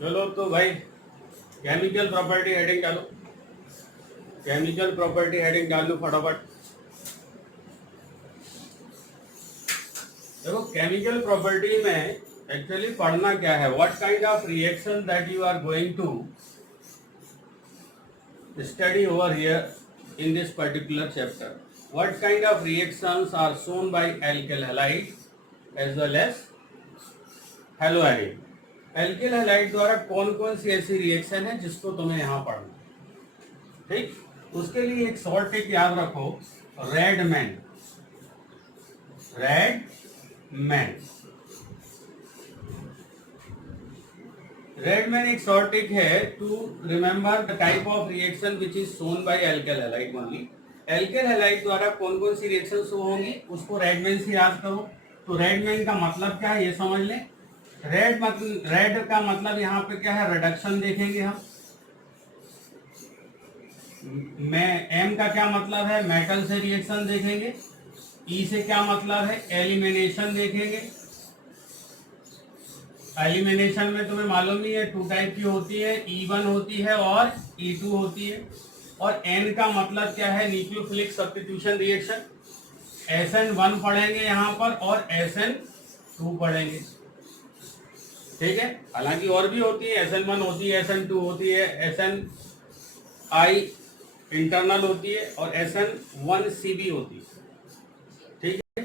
चलो तो भाई केमिकल प्रॉपर्टी हेडिंग डालो, केमिकल प्रॉपर्टी हेडिंग डाल लो फटाफट। देखो केमिकल प्रॉपर्टी में एक्चुअली पढ़ना क्या है, what kind of reaction that you are going to study over here in this particular chapter. What kind of reactions are shown by alkyl halide as well as haloarine? Alkyl halide द्वारा कौन कौन सी ऐसी reaction है जिसको तुम्हें यहाँ पढ़ना है, ठीक। उसके लिए एक शॉर्ट ट्रिक याद रखो, red man, red man, red man एक शॉर्ट ट्रिक है to remember the type of reaction which is shown by alkyl halide only. Alkyl halide द्वारा कौन कौन सी रिएक्शन शो होंगी उसको रेड मैन से याद करो। तो रेड मैन का मतलब क्या है ये समझ लें। रेड का मतलब यहाँ पे क्या है, रिडक्शन देखेंगे हम। एम का क्या मतलब है, मेटल से रिएक्शन देखेंगे। ई से क्या मतलब है, एलिमिनेशन देखेंगे। एलिमिनेशन में तुम्हें मालूम ही है टू टाइप की होती है, E1 होती है और E2 होती है। और N का मतलब क्या है, न्यूक्लियोफिलिक सब्स्टिट्यूशन रिएक्शन। SN1 पढ़ेंगे यहाँ पर और SN2 पढ़ेंगे, ठीक है। हालांकि और भी होती है, SN1 होती है, SN2 होती है, SNI इंटरनल होती है और SN1CB होती है, ठीक है।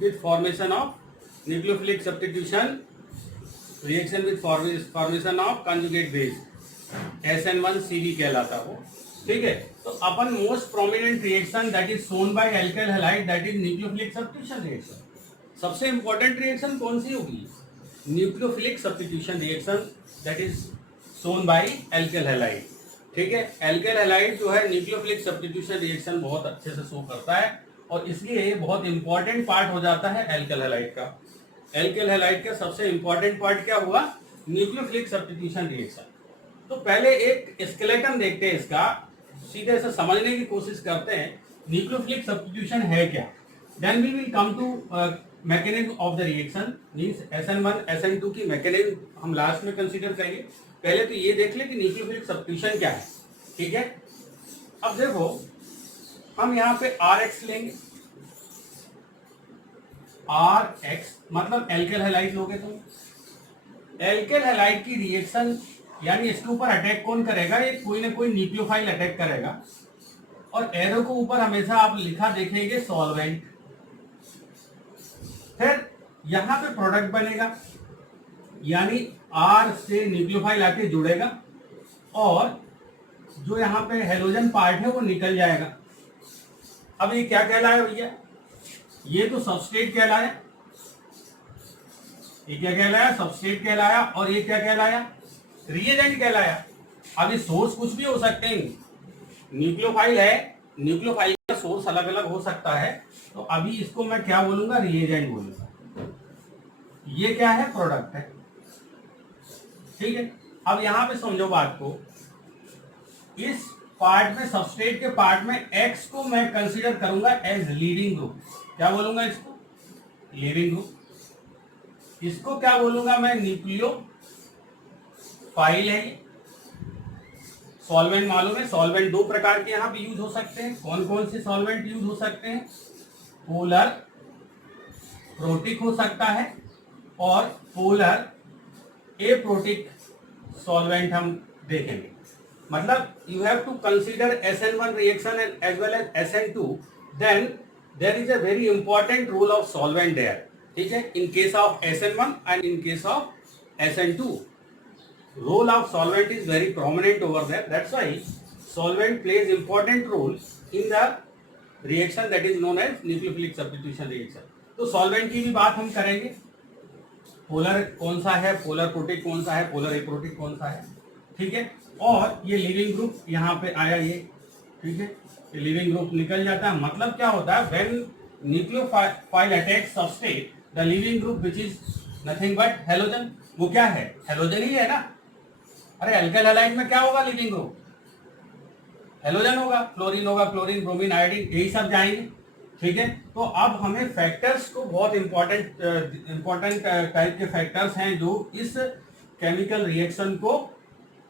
With formation of nucleophilic substitution reaction with formation of conjugate base, SN1CB कहलाता वो, ठीक है। तो अपन most prominent reaction that is shown by alkyl halide that is nucleophilic substitution reaction. सबसे इंपॉर्टेंट रिएक्शन कौन सी होगी, nucleophilic substitution reaction that is shown by alkyl halide, ठीक है। एल्किल हैलाइड जो है न्यूक्लियोफिलिक सब्स्टिट्यूशन रिएक्शन बहुत अच्छे से शो करता है और इसलिए ये बहुत इंपॉर्टेंट पार्ट हो जाता है एल्किल हैलाइड का। एल्किल हैलाइड का सबसे इंपॉर्टेंट पार्ट क्या हुआ, न्यूक्लियोफिलिक सब्स्टिट्यूशन रिएक्शन। तो पहले एक स्केलेटन देखते हैं इसका, सीधे से समझने की कोशिश करते हैं न्यूक्लियोफिलिक सब्स्टिट्यूशन है क्या। Then we will come to mechanism of the reaction, means SN1 SN2 की मैकेनिज्म हम लास्ट में कंसीडर करेंगे। पहले तो ये देख ले कि न्यूक्लियोफिलिक सब्स्टिट्यूशन क्या है, ठीक है। अब देखो हम यहाँ पे RX लेंगे, RX मतलब एल्किल हैलाइड लोगे तुम। एल्किल हैलाइड की रिएक्शन यानी इसके ऊपर अटैक कौन करेगा, ये कोई ना कोई न्यूक्लियोफाइल अटैक करेगा। और एरो को ऊपर हमेशा आप लिखा देखेंगे सॉल्वेंट। फिर यहां पे प्रोडक्ट बनेगा यानी R से न्यूक्लियोफाइल आके जुड़ेगा और जो यहाँ पे हेलोजन पार्ट है वो निकल जाएगा। अब ये क्या कहलाया भैया, ये तो सबस्ट्रेट कहलाया, ये क्या कहलाया, सबस्ट्रेट कहलाया। और ये क्या कहलाया, रिएजेंट कहलाया। अब ये सोर्स कुछ भी हो सकते हैं, न्यूक्लियोफाइल है, न्यूक्लियोफाइल का सोर्स अलग अलग हो सकता है। तो अभी इसको मैं क्या बोलूंगा, रिएजेंट बोलूंगा। ये क्या है, प्रोडक्ट है, ठीक है। अब यहां पे समझो बात को, इस पार्ट में सबस्ट्रेट के पार्ट में X को मैं कंसीडर करूंगा एज लीडिंग ग्रुप। क्या बोलूंगा इसको, लीडिंग ग्रुप। इसको क्या बोलूंगा मैं, न्यूक्लियोफाइल है। सॉल्वेंट मालूम है, सॉल्वेंट दो प्रकार के यहां पे यूज हो सकते हैं। कौन कौन से सॉल्वेंट यूज हो सकते हैं, पोलर प्रोटिक हो सकता है और पोलर एप्रोटिक सॉल्वेंट हम देखेंगे। मतलब you have to consider SN1 reaction and as well as SN2, then there is a very important role of solvent there, ठीक है। in case of SN1 and in case of SN2, role of solvent is very prominent over there. That's why solvent plays important role in the reaction that is known as nucleophilic substitution reaction. तो solvent की भी बात हम करेंगे, polar कौन सा है, polar protic कौन सा है, पोलर एप्रोटिक कौन सा है, ठीक है। और ये लिविंग ग्रुप यहाँ पे आया ये, ठीक है। ये लिविंग ग्रुप निकल जाता है। मतलब क्या होता है, when nucleophile attack substrate, the leaving group which is nothing but halogen. वो क्या है, हेलोजन ही है ना। अरे एल्किल हैलाइड में क्या होगा, लिविंग ग्रुप हेलोजन होगा, फ्लोरीन होगा, क्लोरीन, ब्रोमीन, आयोडीन, यही सब जाएंगे, ठीक है। तो अब हमें फैक्टर्स को, बहुत इंपॉर्टेंट टाइप के फैक्टर्स हैं जो इस केमिकल रिएक्शन को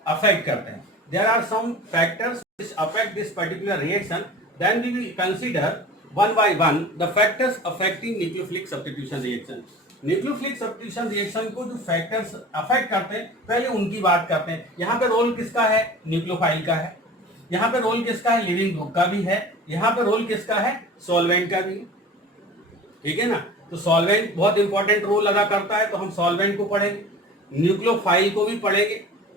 अफेक्ट करते हैं. There are some factors which affect this particular reaction. Then we will consider one by one the factors affecting nucleophilic substitution reaction. Nucleophilic substitution reaction को जो factors affect करते हैं पहले उनकी बात करते हैं. यहाँ पे रोल किसका है? न्यूक्लियोफाइल का है. यहाँ पे रोल किसका है? लिविंग ग्रुप का भी है. यहाँ पे रोल किसका है? सॉल्वेंट का भी है. ठीक है ना. तो सॉल्वेंट बहुत इंपॉर्टेंट रोल अदा करता है, तो हम सॉल्वेंट को पढ़ेंगे, न्यूक्लियोफाइल को भी पढ़ेंगे.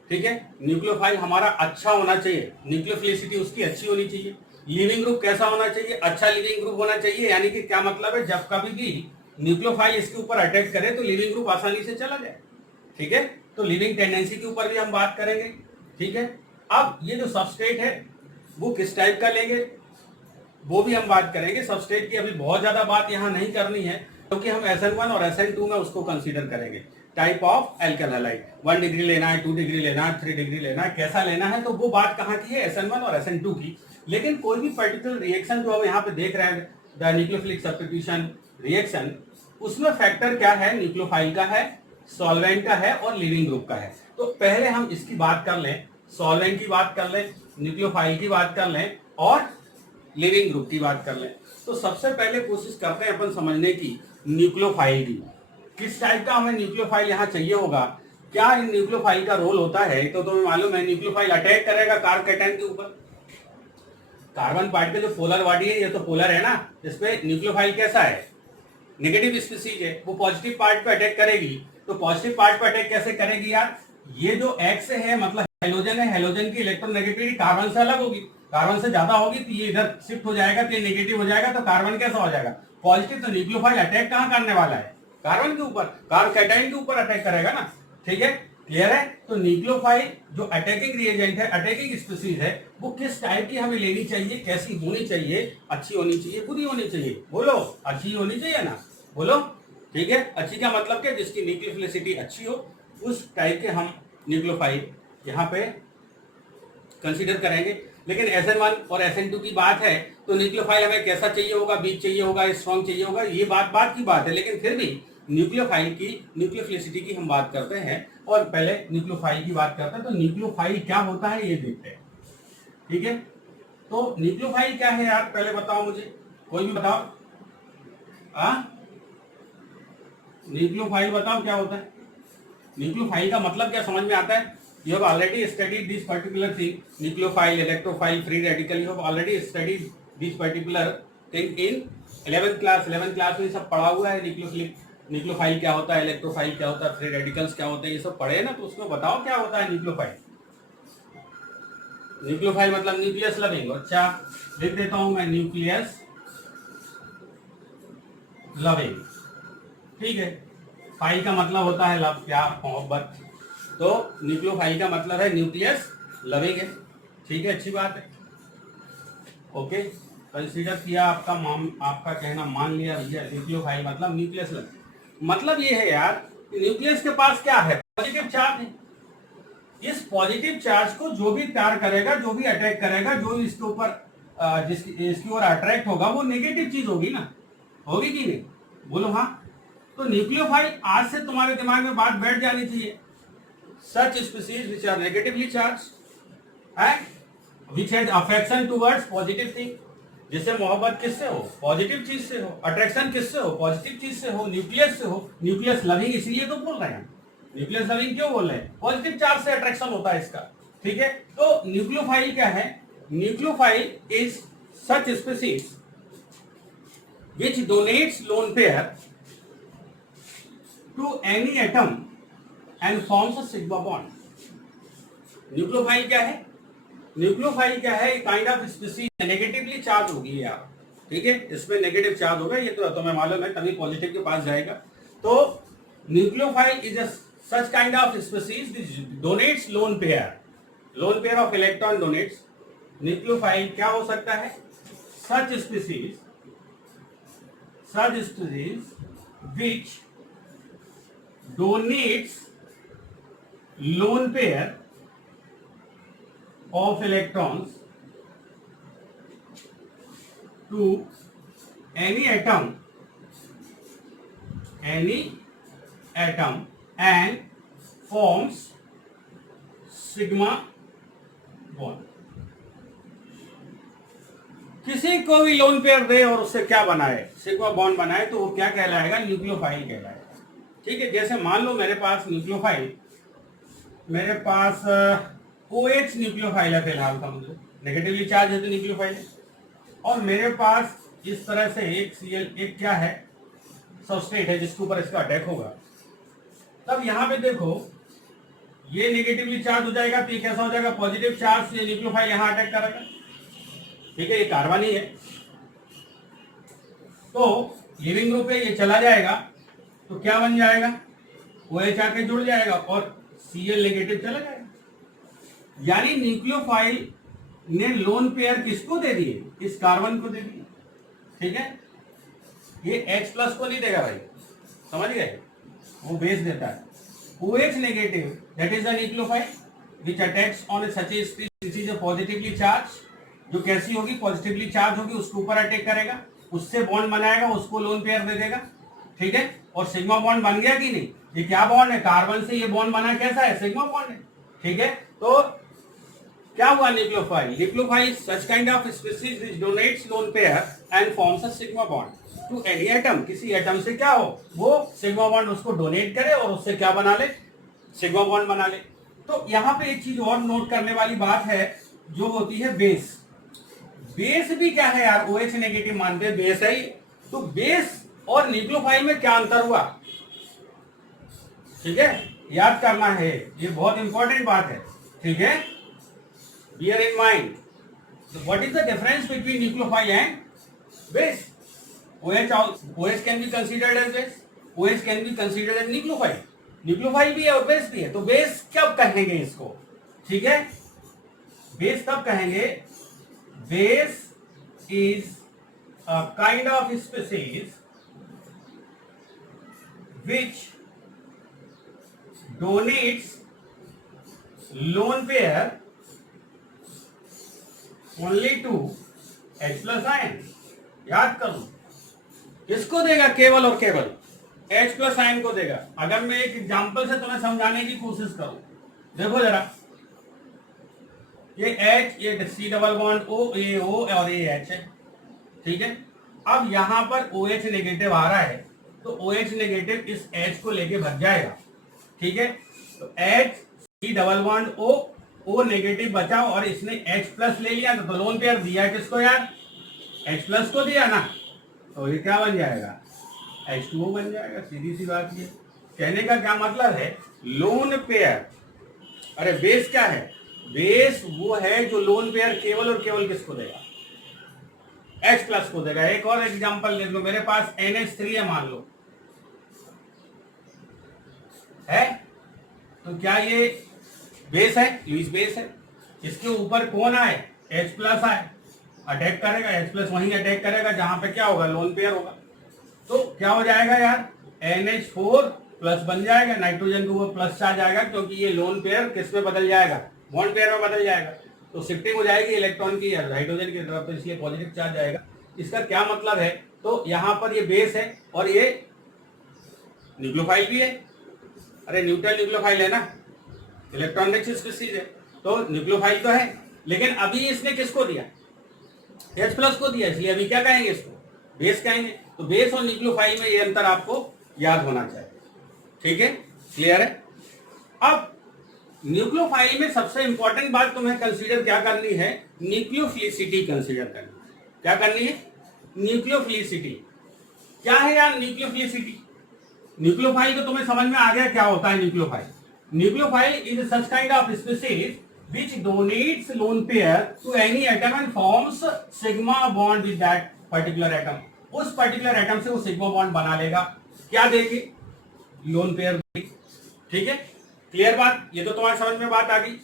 ठीक है. न्यूक्लियोफाइल हमारा अच्छा होना चाहिए, न्यूक्लियोफिलिसिटी उसकी अच्छी होनी चाहिए. लिविंग ग्रुप कैसा होना चाहिए? अच्छा लिविंग ग्रुप होना चाहिए. यानी कि क्या मतलब है? जब कभी भी न्यूक्लियोफाइल इसके ऊपर अटैक करे तो लिविंग ग्रुप आसानी से चला जाए. ठीक है. तो लिविंग टेंडेंसी के ऊपर भी हम बात करेंगे. ठीक है. अब ये जो सबस्ट्रेट है वो किस टाइप का लेंगे वो भी हम बात करेंगे. सबस्ट्रेट की अभी बहुत ज्यादा बात यहाँ नहीं करनी है, क्योंकि हम SN1 और SN2 में उसको कंसीडर करेंगे. टाइप ऑफ एल्केल हैलाइड, 1 डिग्री लेना है, 2 डिग्री लेना है, 3 डिग्री लेना है, कैसा लेना है, तो वो बात कहाँ की है? SN1 और SN2 की. लेकिन कोई भी पर्टिकुलर रिएक्शन जो हम यहाँ पे देख रहे हैं, द न्यूक्लियोफिलिक सब्स्टिट्यूशन रिएक्शन, उसमें फैक्टर क्या है? न्यूक्लियोफाइल का है, सॉल्वेंट का है और लिविंग ग्रुप का है. तो पहले हम इसकी बात कर लें, सॉल्वेंट की बात कर लें, न्यूक्लियोफाइल की बात कर लें और लिविंग ग्रुप की बात कर लें. तो सबसे पहले कोशिश करते हैं अपन समझने की न्यूक्लियोफाइल की. किस टाइप का हमें न्यूक्लियोफाइल यहाँ चाहिए होगा, क्या इन न्यूक्लियोफाइल का रोल होता है. तो तुम्हें मालूम है न्यूक्लियोफाइल अटैक करेगा कार्बोकैटायन के ऊपर. कार्बन पार्टिकल जो पोलर बॉडी है, ये तो पोलर है ना, इस पे न्यूक्लियोफाइल कैसा है? नेगेटिव स्पीसीज है. वो पॉजिटिव पार्ट पे अटैक करेगी. तो पॉजिटिव पार्ट पे अटैक कैसे करेगी यार? ये जो एक्स है मतलब हेलोजन है, हेलोजन की इलेक्ट्रोनेगेटिविटी कार्बन से अलग होगी, कार्बन से ज्यादा होगी, तो ये इधर शिफ्ट हो जाएगा, तो ये नेगेटिव हो जाएगा, तो कार्बन कैसा हो जाएगा? पॉजिटिव. तो न्यूक्लियोफाइल अटैक कहाँ करने वाला है? कार्बन के ऊपर, कार्बोकैटायन के ऊपर अटैक करेगा ना. ठीक है. क्लियर है. तो न्यूक्लियोफाइल जो अटैकिंग रिएजेंट है, अटैकिंग स्पीसीज है, वो किस टाइप की हमें लेनी चाहिए, कैसी होनी चाहिए? अच्छी होनी चाहिए, बुरी होनी चाहिए? बोलो. अच्छी होनी चाहिए ना, बोलो. ठीक है. अच्छी का मतलब क्या? जिसकी न्यूक्लियोफिलिसिटी अच्छी हो, उस टाइप के हम न्यूक्लियोफाइल यहाँ पे कंसीडर करेंगे. लेकिन SN1 और SN2 की बात है तो न्यूक्लियोफाइल हमें कैसा चाहिए होगा? वीक चाहिए होगा, स्ट्रॉन्ग चाहिए होगा, ये बात की बात है. लेकिन फिर भी न्यूक्लियोफाइल की न्यूक्लियोफिलिसिटी की हम बात करते हैं और पहले न्यूक्लियोफाइल की बात करते हैं. तो न्यूक्लियोफाइल क्या होता है ये देखते हैं. ठीक है. तो न्यूक्लियोफाइल क्या है यार, पहले बताओ मुझे, कोई भी बताओ. न्यूक्लियोफाइल बताओ क्या होता है? न्यूक्लियोफाइल का मतलब क्या समझ में आता है? You have already studied this particular thing, nucleophile, electrophile, free radical. You have already studied this particular thing in 11th class. 11th class में सब पढ़ा हुआ है. न्यूक्लियोफाइल क्या होता है, इलेक्ट्रोफाइल क्या होता है, फ्री रेडिकल्स क्या होते हैं, ये सब पढ़े ना. तो उसमें बताओ क्या होता है न्यूक्लियोफाइल. न्यूक्लियोफाइल मतलब न्यूक्लियस लविंग. अच्छा, लिख देता हूं मैं, न्यूक्लियस लविंग. ठीक है. फाइल का मतलब होता है लव, प्यार, मोहब्बत. तो न्यूक्लियोफाइल का मतलब है न्यूक्लियस लविंग है. ठीक है. अच्छी बात है. ओके. कंसीडर किया, आपका कहना मान लिया भैया. न्यूक्लियोफाइल मतलब न्यूक्लियस लविंग. मतलब ये है यार, न्यूक्लियस के पास क्या है? पॉजिटिव चार्ज है. इस पॉजिटिव चार्ज को जो भी प्यार करेगा, जो भी अटैक करेगा, जो इसके ऊपर इसकी ओर अट्रैक्ट होगा, वो नेगेटिव चीज होगी ना. होगी कि नहीं? बोलो हाँ. तो न्यूक्लियोफाइल, आज से तुम्हारे दिमाग में बात बैठ जानी चाहिए. Such species which are negatively charged and which has affection towards positive thing. जिससे मोहब्बत किससे हो? पॉजिटिव चीज से हो. अट्रैक्शन किससे हो? पॉजिटिव चीज से हो, न्यूक्लियस से हो. न्यूक्लियस लविंग इसलिए तो बोल रहे हैं. न्यूक्लियस लविंग क्यों बोल रहे हैं? पॉजिटिव चार्ज से अट्रैक्शन होता है इसका. ठीक है. तो न्यूक्लियोफाइल क्या है? Nucleophile is such species which donates lone pair to any atom and forms a sigma bond. Nucleophile क्या है? न्यूक्लियोफाइल क्या है? Kind of species negatively charge होगी यार. ठीक है. इसमें नेगेटिव चार्ज होगा, ये तो तुम्हें मालूम है, तभी पॉजिटिव के पास जाएगा. तो nucleophile is a such kind of species which donates lone pair. lone pair of electron donates. Nucleophile क्या हो सकता है? such species which donates lone pair of electrons to any atom and forms sigma bond. किसी को भी lone pair दे और उससे क्या बनाए, सिग्मा बॉन्ड बनाए, तो वो क्या कहलाएगा, न्यूक्लियोफाइल कहलाएगा। ठीक है, जैसे मान लो मेरे पास न्यूक्लियोफाइल, मेरे पास OH न्यूक्लियोफाइल है फिलहाल, समझ लो नेगेटिवली चार्ज है तो न्यूक्लियोफाइल है, और मेरे पास इस तरह से एक Cl, एक क्या है, सबस्ट्रेट है जिसके ऊपर इसका अटैक होगा। तब यहाँ पे देखो ये नेगेटिवली चार्ज हो जाएगा तो ये कैसा हो जाएगा, पॉजिटिव चार्ज, ये न्यूक्लियोफाइल यहाँ अटैक करेगा। ठीक है, ये कार्बन ही है, तो लिविंग ग्रुप है, ये चला जाएगा तो क्या बन जाएगा, OH आके जुड़ जाएगा और Cl नेगेटिव चला जाएगा। यानी न्यूक्लियोफाइल ने लोन पेयर किसको दे दिए, इस कार्बन को दे दिए। ठीक है, ये H प्लस को नहीं देगा भाई, समझ गए, वो बेस देता है। OH negative that is the nucleophile which attacks on such A species of positively charge, जो कैसी होगी, पॉजिटिवली चार्ज होगी, उसके ऊपर अटैक करेगा, उससे बॉन्ड बनाएगा, उसको लोन पेयर दे देगा। ठीक है, और सिग्मा बॉन्ड बन गया कि नहीं, ये क्या बॉन्ड है, कार्बन से ये बॉन्ड बना, कैसा है, सिग्मा बॉन्ड है। ठीक है, तो क्या हुआ, nucleophile, nucleophile such kind of species which donates lone pair and forms a sigma bond to any atom, किसी एटम से क्या हो, वो सिग्मा बॉन्ड उसको डोनेट करे और उससे क्या बना ले, सिग्मा बॉन्ड बना ले। तो यहाँ पे एक चीज और नोट करने वाली बात है, जो होती है बेस। बेस भी क्या है यार, OH नेगेटिव मानते हैं बेस है ही, तो बेस और न्यूक्लियोफाइल में क्या अंतर हुआ। ठीक है, याद करना है, ये बहुत इंपॉर्टेंट बात है। ठीक है, bear in mind what is the difference between nucleophile and base. OH can be considered as base, OH can be considered as nucleophile, nucleophile भी है और बेस भी है। तो बेस कब कहेंगे इसको, ठीक है, बेस तब कहेंगे, base is a kind of species which donates lone pair only to H plus ion। याद करो, किसको देगा, केवल और केवल H प्लस आयन को देगा। अगर मैं एक एग्जांपल से तुम्हें समझाने की कोशिश करूं, देखो जरा, ये H, ये C डबल बॉन्ड O, ये O और ये H है। ठीक है, अब यहां पर OH नेगेटिव आ रहा है, तो OH नेगेटिव इस H को लेके भग जाएगा। ठीक है, तो H C double bond O negative बचा और इसने H प्लस ले लिया, तो लोन पेयर दिया किसको यार, H प्लस को दिया ना, तो ये क्या बन जाएगा, H2O बन जाएगा। सीधी सी बात ये, कहने का क्या मतलब है, लोन पेयर, अरे बेस क्या है, बेस वो है जो लोन पेयर केवल और केवल किसको देगा, H प्लस को देगा। एक और एग्जांपल ले लो, मेरे पास NH3 है मान लो, है, तो क्या ये बेस है, लुईस बेस है, इसके ऊपर कौन आए, H प्लस आए, अटैक करेगा, H प्लस वहीं अटैक करेगा जहां पे क्या होगा, लोन पेयर होगा, तो क्या हो जाएगा यार, NH4 प्लस बन जाएगा, नाइट्रोजन के ऊपर प्लस चार्ज आएगा, क्योंकि ये लोन पेयर किस में बदल जाएगा, बॉन्ड पेयर में बदल जाएगा, तो शिफ्टिंग हो जाएगी इलेक्ट्रॉन की हाइड्रोजन की तरफ, तो इसलिए पॉजिटिव चार्ज आएगा। इसका क्या मतलब है, तो यहाँ पर ये बेस है और ये न्यूक्लियोफाइल भी है, अरे न्यूट्रल न्यूक्लियोफाइल है ना, इलेक्ट्रॉन रिच स्पीशीज है, तो न्यूक्लियोफाइल तो है, लेकिन अभी इसने किसको दिया, H प्लस को दिया, इसलिए अभी क्या कहेंगे, इसको बेस कहेंगे। तो बेस और न्यूक्लियोफाइल में ये अंतर आपको याद होना चाहिए। ठीक है, क्लियर है। अब न्यूक्लियोफाइल में सबसे इंपॉर्टेंट बात तुम्हें कंसीडर क्या करनी है, न्यूक्लियोफिलिसिटी कंसीडर करनी है। क्या करनी है, न्यूक्लियोफिलिसिटी। क्या है यार न्यूक्लियोफिलिसिटी, न्यूक्लियोफाइल तो तुम्हें समझ में आ गया क्या होता है nucleophile. Nucleophile is such kind of species which donates lone pair to any atom and forms sigma bond with that particular atom। उस पर्टिकुलर एटम से वो सिग्मा बॉन्ड बना लेगा, क्या देगी, लोन पेयर देगी। ठीक है, क्लियर बात, ये तो तुम्हारे समझ में बात आ गई।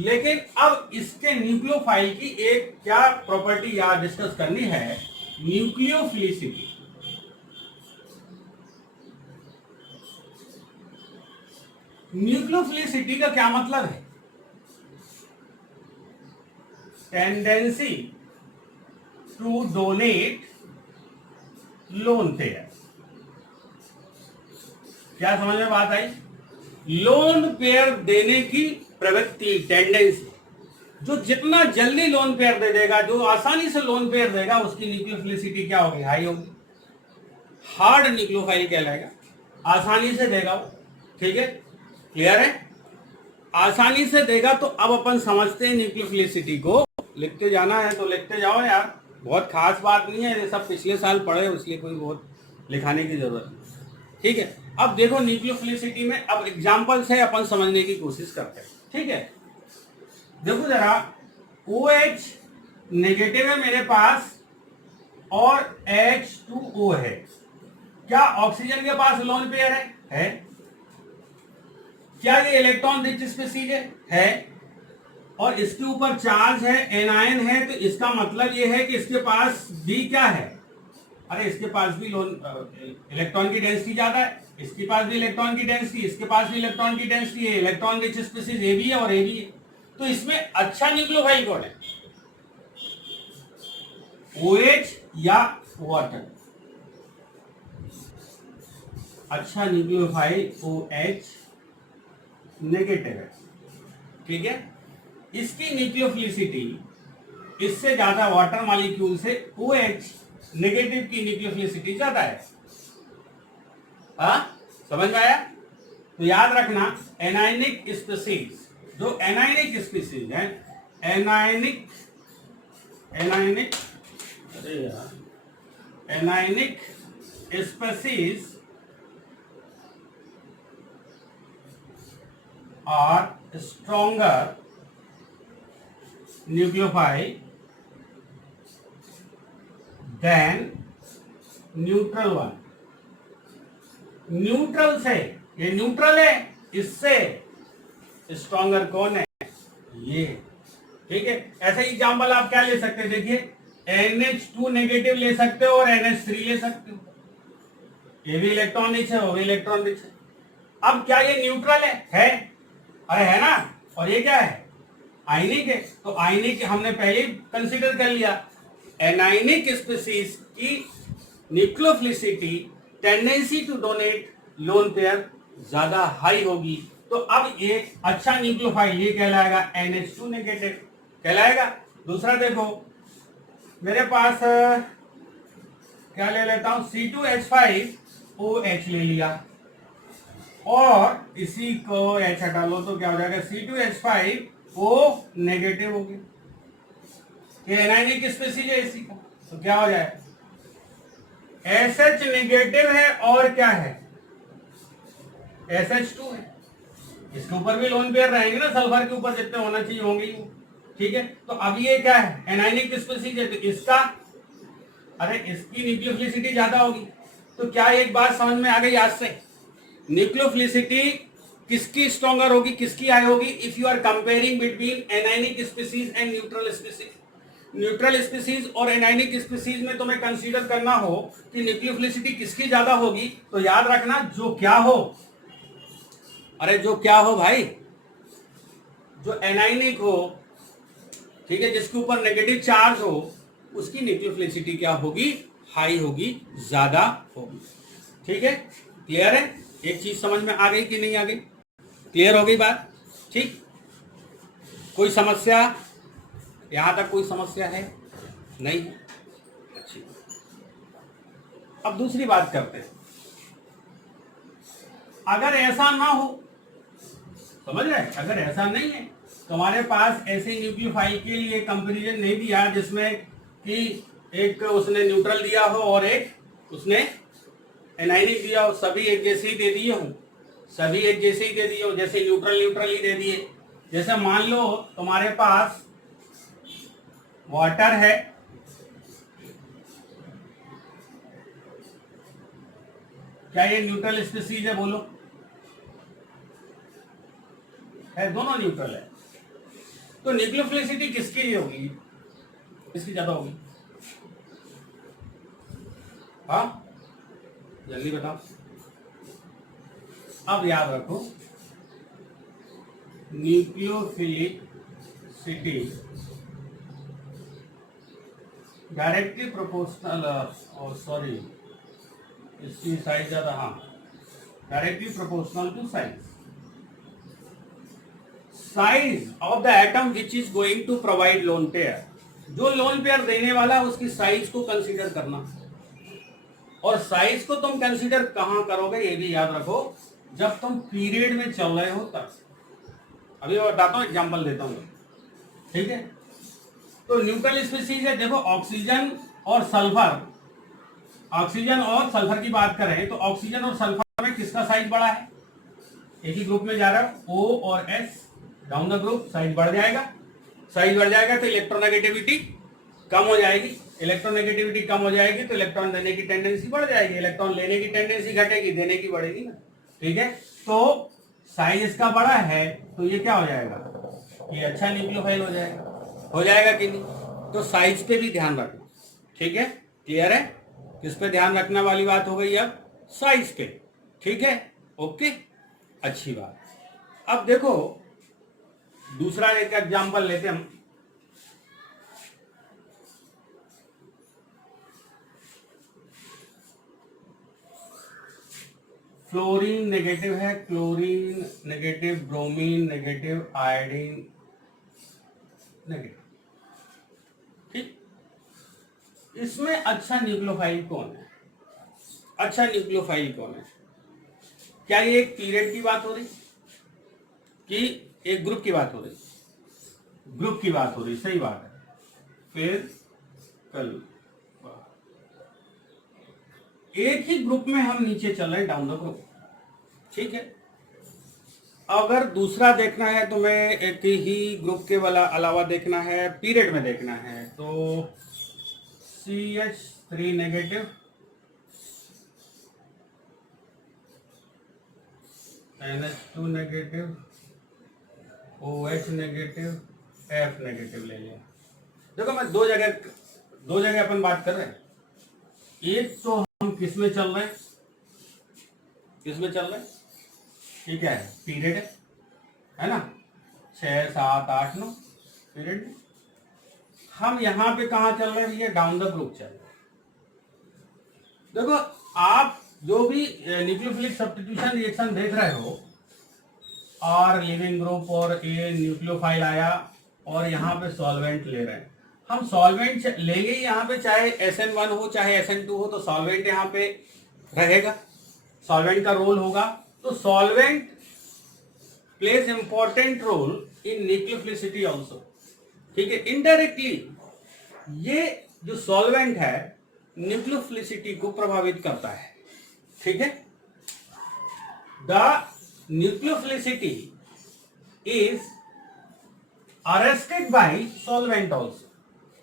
लेकिन अब इसके न्यूक्लियोफाइल की एक क्या प्रॉपर्टी याद डिस्कस करनी है, न्यूक्लियोफिलिसिटी। न्यूक्लियोफिलिसिटी का क्या मतलब है, tendency to donate lone pair. क्या समझ में बात आई, लोन पेयर देने की प्रवृत्ति, टेंडेंसी, जो जितना जल्दी लोन पेयर दे देगा, जो आसानी से लोन पेयर देगा, उसकी न्यूक्लियोफिलिसिटी क्या होगी? हाई होगी। हार्ड न्यूक्लियोफाइल कहलाएगा, आसानी से देगा वो। ठीक है, क्लियर है? आसानी से देगा। तो अब अपन समझते हैं न्यूक्लियोफिलिसिटी को। लिखते जाना है तो लिखते जाओ यार, बहुत खास बात नहीं है, ये सब पिछले साल पढ़े, इसलिए कोई बहुत लिखाने की जरूरत नहीं। ठीक है, अब देखो न्यूक्लियोफिलिसिटी में अब एग्जांपल से अपन समझने की कोशिश करते हैं। ठीक है, देखो जरा, OH नेगेटिव है मेरे पास और H2O है। क्या ऑक्सीजन के पास लोन पेयर है? क्या ये इलेक्ट्रॉन रिच स्पीसीज है? और इसके ऊपर चार्ज है, एनायन है, तो इसका मतलब ये है कि इसके पास भी क्या है? अरे इसके पास भी लोन इलेक्ट्रॉन की डेंसिटी ज्यादा है, इसके पास भी इलेक्ट्रॉन की डेंसिटी, इसके पास भी इलेक्ट्रॉन की डेंसिटी है, इलेक्ट्रॉन रिच स्पीसीज ए भी है और ए भी है। तो इसमें अच्छा न्यूक्लियोफाइल कौन है? OH या वाटर? अच्छा न्यूक्लियोफाइल OH नेगेटिव है। ठीक है, इसकी न्यूक्लियोफिलिसिटी इससे ज्यादा, वाटर मॉलिक्यूल से OH नेगेटिव की न्यूक्लियोफिलिसिटी ज्यादा है। समझ में आया? तो याद रखना, एनायनिक स्पीसीज, जो एनायनिक स्पीसीज है, anionic species are stronger nucleophile than neutral one। Neutral से, ये न्यूट्रल है, इससे स्ट्रॉन्गर कौन है? ये। ठीक है, ऐसे एग्जाम्पल आप क्या ले सकते हैं? देखिए, NH2 नेगेटिव ले सकते हो और NH3 ले सकते हो। ये भी इलेक्ट्रॉन रिच है, वो भी इलेक्ट्रॉन रिच है। अब क्या ये न्यूट्रल है? अरे है ना। और ये क्या है? आयनिक है। तो आयनिक हमने पहले कंसीडर कर लिया। एनायनिक स्पीसीज की nucleophilicity, tendency to donate lone pair ज्यादा हाई होगी। तो अब ये अच्छा न्यूक्लियोफाइल ये कहलाएगा NH2 नेगेटिव कहलाएगा। दूसरा देखो, मेरे पास क्या ले लेता हूं, C2H5OH ले लिया और इसी को H हटा लो तो क्या हो जाएगा? C2H5O नेगेटिव हो गया। एनायनिक स्पीसीज है इसी का, तो क्या हो जाएगा? SH नेगेटिव है और क्या है? SH2 है। इसके ऊपर भी लोन पेयर रहेंगे ना, सल्फर के ऊपर जितने होना चाहिए होंगे ही। ठीक है, तो अब ये क्या है? एनायनिक स्पीसीज है, तो इसका, अरे इसकी न्यूक्लियोफिलिसिटी ज्यादा होगी। तो क्या एक बात समझ में आ गई आज से? न्यूक्लियोफिलिसिटी किसकी स्ट्रॉन्गर होगी, किसकी हाई होगी? If you are comparing between anionic species and neutral species. Neutral species और एनायनिक स्पीसीज में तुम्हें कंसीडर करना हो कि न्यूक्लियोफिलिसिटी किसकी ज्यादा होगी, तो याद रखना जो क्या हो, अरे जो क्या हो भाई, जो एनायनिक हो, ठीक है, जिसके ऊपर नेगेटिव चार्ज हो, उसकी न्यूक्लियोफिलिसिटी क्या होगी? हाई होगी, ज्यादा होगी। ठीक है, क्लियर है? एक चीज समझ में आ गई कि नहीं आ गई? क्लियर हो गई बात? ठीक, कोई समस्या? यहां तक कोई समस्या है? नहीं है? अच्छी। अब दूसरी बात करते हैं। अगर ऐसा ना हो, समझ रहे, अगर ऐसा नहीं है, तुम्हारे पास ऐसे न्यूक्लियोफाइल के लिए कंपैरिजन नहीं दिया जिसमें कि एक उसने न्यूट्रल दिया हो और एक उसने एनायनिक दिया हो, सभी एक जैसे ही दे दिए हो, सभी एक जैसे ही दे दिए हो, जैसे न्यूट्रल न्यूट्रल ही दे दिए। जैसे मान लो तुम्हारे पास वाटर है, क्या ये न्यूट्रल स्पीसीज है? बोलो, है, दोनों न्यूट्रल है। तो न्यूक्लियोफिलिसिटी किसकी होगी? किसकी ज्यादा होगी? हाँ, जल्दी बताओ। अब याद रखो, न्यूक्लियोफिलिसिटी डायरेक्टली प्रोपोर्शनल, सॉरी, इसकी साइज ज्यादा, हाँ, directly proportional to size. Size of the atom which is going to provide lone pair, जो लोन पेयर देने वाला है उसकी साइज को कंसीडर करना। और साइज को तुम कंसीडर कहां करोगे ये भी याद रखो, जब तुम पीरियड में चल रहे हो तब। अभी मैं बताता हूं, एग्जांपल देता हूं, ठीक है। तो न्यूट्रल स्पीसीज है, देखो ऑक्सीजन और सल्फर, ऑक्सीजन और सल्फर की बात करें तो ऑक्सीजन और सल्फर में किसका साइज बड़ा है? एक ही ग्रुप में जा रहा है, O और S, down the group size बढ़ जाएगा। साइज बढ़ जाएगा तो इलेक्ट्रोनेगेटिविटी कम हो जाएगी, इलेक्ट्रोनेगेटिविटी कम हो जाएगी तो इलेक्ट्रॉन देने की टेंडेंसी बढ़ जाएगी, इलेक्ट्रॉन लेने की टेंडेंसी घटेगी, देने की बढ़ेगी ना, ठीक है। तो साइज इसका बड़ा है तो ये क्या हो जाएगा, ये अच्छा न्यूक्लियोफाइल हो जाएगा कि नहीं। तो साइज पे भी ध्यान रखना, ठीक है, क्लियर है। किस पे ध्यान रखने वाली बात हो गई, अब साइज पे, ठीक है, ओके, अच्छी बात। अब देखो दूसरा एक एग्जांपल लेते हम। फ्लोरीन नेगेटिव है, chlorine negative, bromine negative, iodine negative, ठीक। इसमें अच्छा न्यूक्लियोफाइल कौन है? अच्छा न्यूक्लियोफाइल कौन है? क्या ये एक पीरियड की बात हो रही कि एक ग्रुप की बात हो रही? ग्रुप की बात हो रही, सही बात है। फिर कल एक ही ग्रुप में हम नीचे चल रहे हैं, डाउन द ग्रुप, ठीक है। अगर दूसरा देखना है तो मैं एक ही ग्रुप के वाला अलावा देखना है, पीरियड में देखना है, तो CH3 negative, NH2 negative, OH negative, F negative ले लिया। देखो मैं दो जगह अपन बात कर रहे हैं। एक तो हम किस में चल रहे हैं, किस में चल रहे हैं, ठीक है, पीरियड है ना, 6, 7, 8, 9 पीरियड में। हम यहां पे कहा चल रहे हैं भैया, डाउन द ग्रुप चल रहे हैं। देखो आप जो भी न्यूक्लियोफिलिक सब्स्टिट्यूशन रिएक्शन देख रहे हो, और लिविंग ग्रुप और ए न्यूक्लियोफाइल आया और यहाँ पे सॉल्वेंट ले रहे हैं, हम सॉल्वेंट लेंगे यहाँ पे, चाहे SN1 हो चाहे SN2 हो, तो सॉल्वेंट यहाँ पे रहेगा, सॉल्वेंट का रोल होगा। तो solvent plays important role in nucleophilicity also, ठीक है। इनडायरेक्टली ये जो सॉल्वेंट है न्यूक्लियोफिलिसिटी को प्रभावित करता है, ठीक है। The nucleophilicity is arrested by solvent also,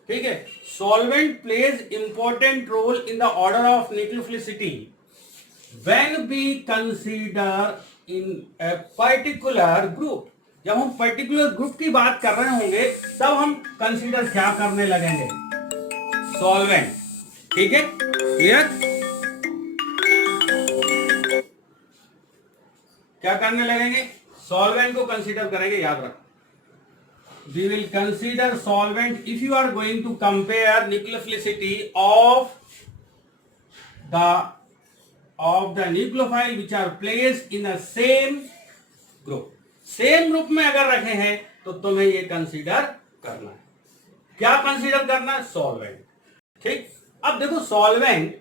ठीक है। solvent plays important role in the order of nucleophilicity when we consider in a particular group। जब हम पर्टिकुलर ग्रुप की बात कर रहे होंगे तब हम कंसीडर क्या करने लगेंगे, सॉल्वेंट, ठीक है, क्लियर। क्या करने लगेंगे, सॉल्वेंट को कंसीडर करेंगे, याद रखो। We will consider solvent if you are going to compare nucleophilicity of the nucleophile which are placed in the same group. Same group में अगर रखे हैं तो तुम्हें ये कंसीडर करना है, क्या कंसीडर करना है, सॉल्वेंट, ठीक। अब देखो सॉल्वेंट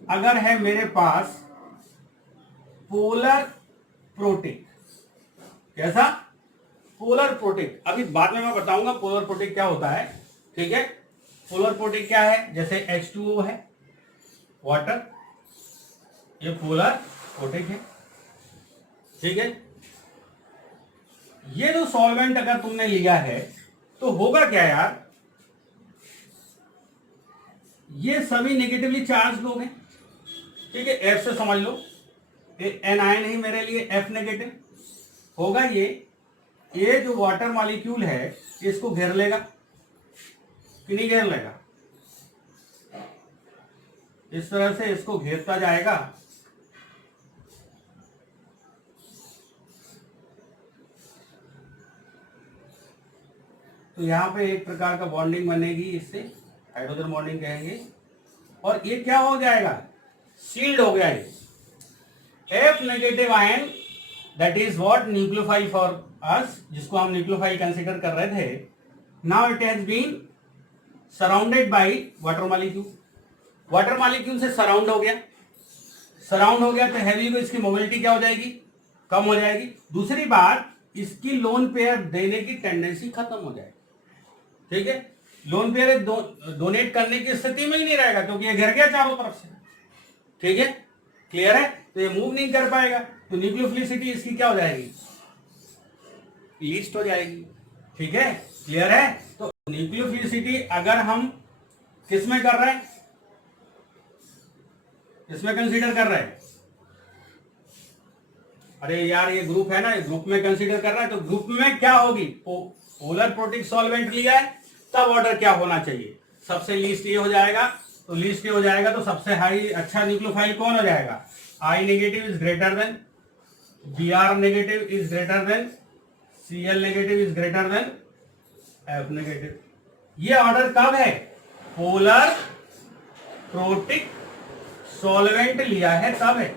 अगर है मेरे पास पोलर प्रोटिक, कैसा, पोलर प्रोटिक, अभी बाद में मैं बताऊंगा पोलर प्रोटिक क्या होता है, ठीक है। पोलर प्रोटिक क्या है, जैसे H2O है वाटर, ये पोलर प्रोटिक है, ठीक है। ये जो सॉल्वेंट अगर तुमने लिया है तो होगा क्या यार, ये सभी नेगेटिवली चार्ज लोग हैं, ठीक है। F से समझ लो, एनायन ही मेरे लिए F नेगेटिव होगा। ये जो वाटर मॉलिक्यूल है इसको घेर लेगा कि नहीं घेर लेगा, इस तरह से इसको घेरता जाएगा, तो यहां पे एक प्रकार का बॉन्डिंग बनेगी, इससे हाइड्रोजन बॉन्डिंग कहेंगे, और ये क्या हो जाएगा, सील्ड हो गया है। F negative ion, that is what nucleophile for अस जिसको हम न्यूक्लियोफाइल कंसीडर कर रहे थे, now it has been surrounded by water molecule. Water molecule से सराउंड हो गया, सराउंड हो गया तो हैवी को इसकी मोबिलिटी क्या हो जाएगी, कम हो जाएगी। दूसरी बात, इसकी लोन पेयर देने की टेंडेंसी खत्म हो जाएगी, ठीक है। लोन पेयर डोनेट करने की स्थिति में ही नहीं रहेगा क्योंकि ये घिर गया चारों तरफ से, ठीक है, क्लियर है। तो ये मूव नहीं कर पाएगा, तो न्यूक्लियोफिलिसिटी इसकी क्या हो जाएगी, लीस्ट हो जाएगी, ठीक है, क्लियर है। तो न्यूक्लियोफिलिसिटी अगर हम किस में कर रहे हैं, इसमें कंसीडर कर रहे हैं, अरे यार ये ग्रुप है ना, ये ग्रुप में कंसीडर कर रहा है, तो ग्रुप में क्या होगी, पोलर प्रोटिक सॉल्वेंट लिया है, तब ऑर्डर क्या होना चाहिए, सबसे लीस्ट ये हो जाएगा। तो लीस्ट ये हो जाएगा तो सबसे हाई अच्छा न्यूक्लियोफाइल कौन हो जाएगा, I negative is greater than, B R negative is greater than, C L negative is greater than F negative. ये ऑर्डर कब है, पोलर प्रोटिक सॉल्वेंट लिया है तब है,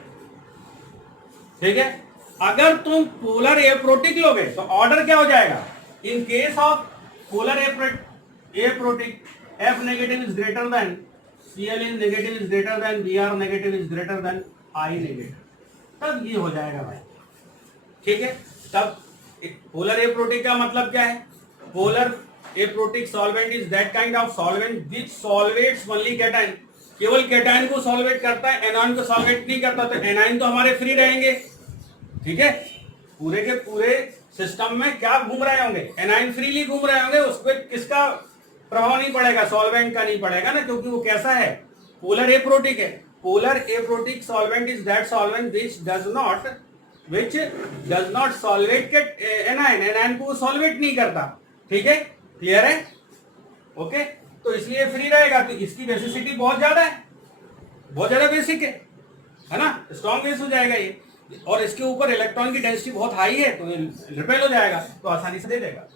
ठीक है। अगर तुम पोलर एप्रोटिक लोगे तो ऑर्डर क्या हो जाएगा, in case of polar aprotic F negative is greater than, C L is negative is greater than, B R negative is greater than I negative, तब ये हो जाएगा भाई, ठीक है। तब पोलर एप्रोटिक का मतलब क्या है, polar aprotic solvent is that kind of solvent which solvates only cation, केवल कैटायन को सॉल्वेट करता है, एनायन को सॉल्वेट नहीं करता। तो एनायन तो हमारे फ्री रहेंगे, ठीक है, पूरे के पूरे सिस्टम में क्या घूम रहे होंगे, एनायन फ्रीली घूम रहे होंगे, उस पर किसका प्रभाव नहीं पड़ेगा, सॉल्वेंट का नहीं पड़ेगा ना, क्योंकि वो कैसा है, पोलर एप्रोटिक है। Polar aprotic solvent is that solvent which does not solvate anion, anion को सॉल्वेट नहीं करता, ठीक है, क्लियर है, ओके। तो इसलिए फ्री रहेगा, तो इसकी बेसिसिटी बहुत ज्यादा है, बहुत ज्यादा बेसिक है ना, स्ट्रॉन्ग बेस हो जाएगा ये, और इसके ऊपर इलेक्ट्रॉन की डेंसिटी बहुत हाई है तो रिपेल हो जाएगा, तो आसानी से दे देगा।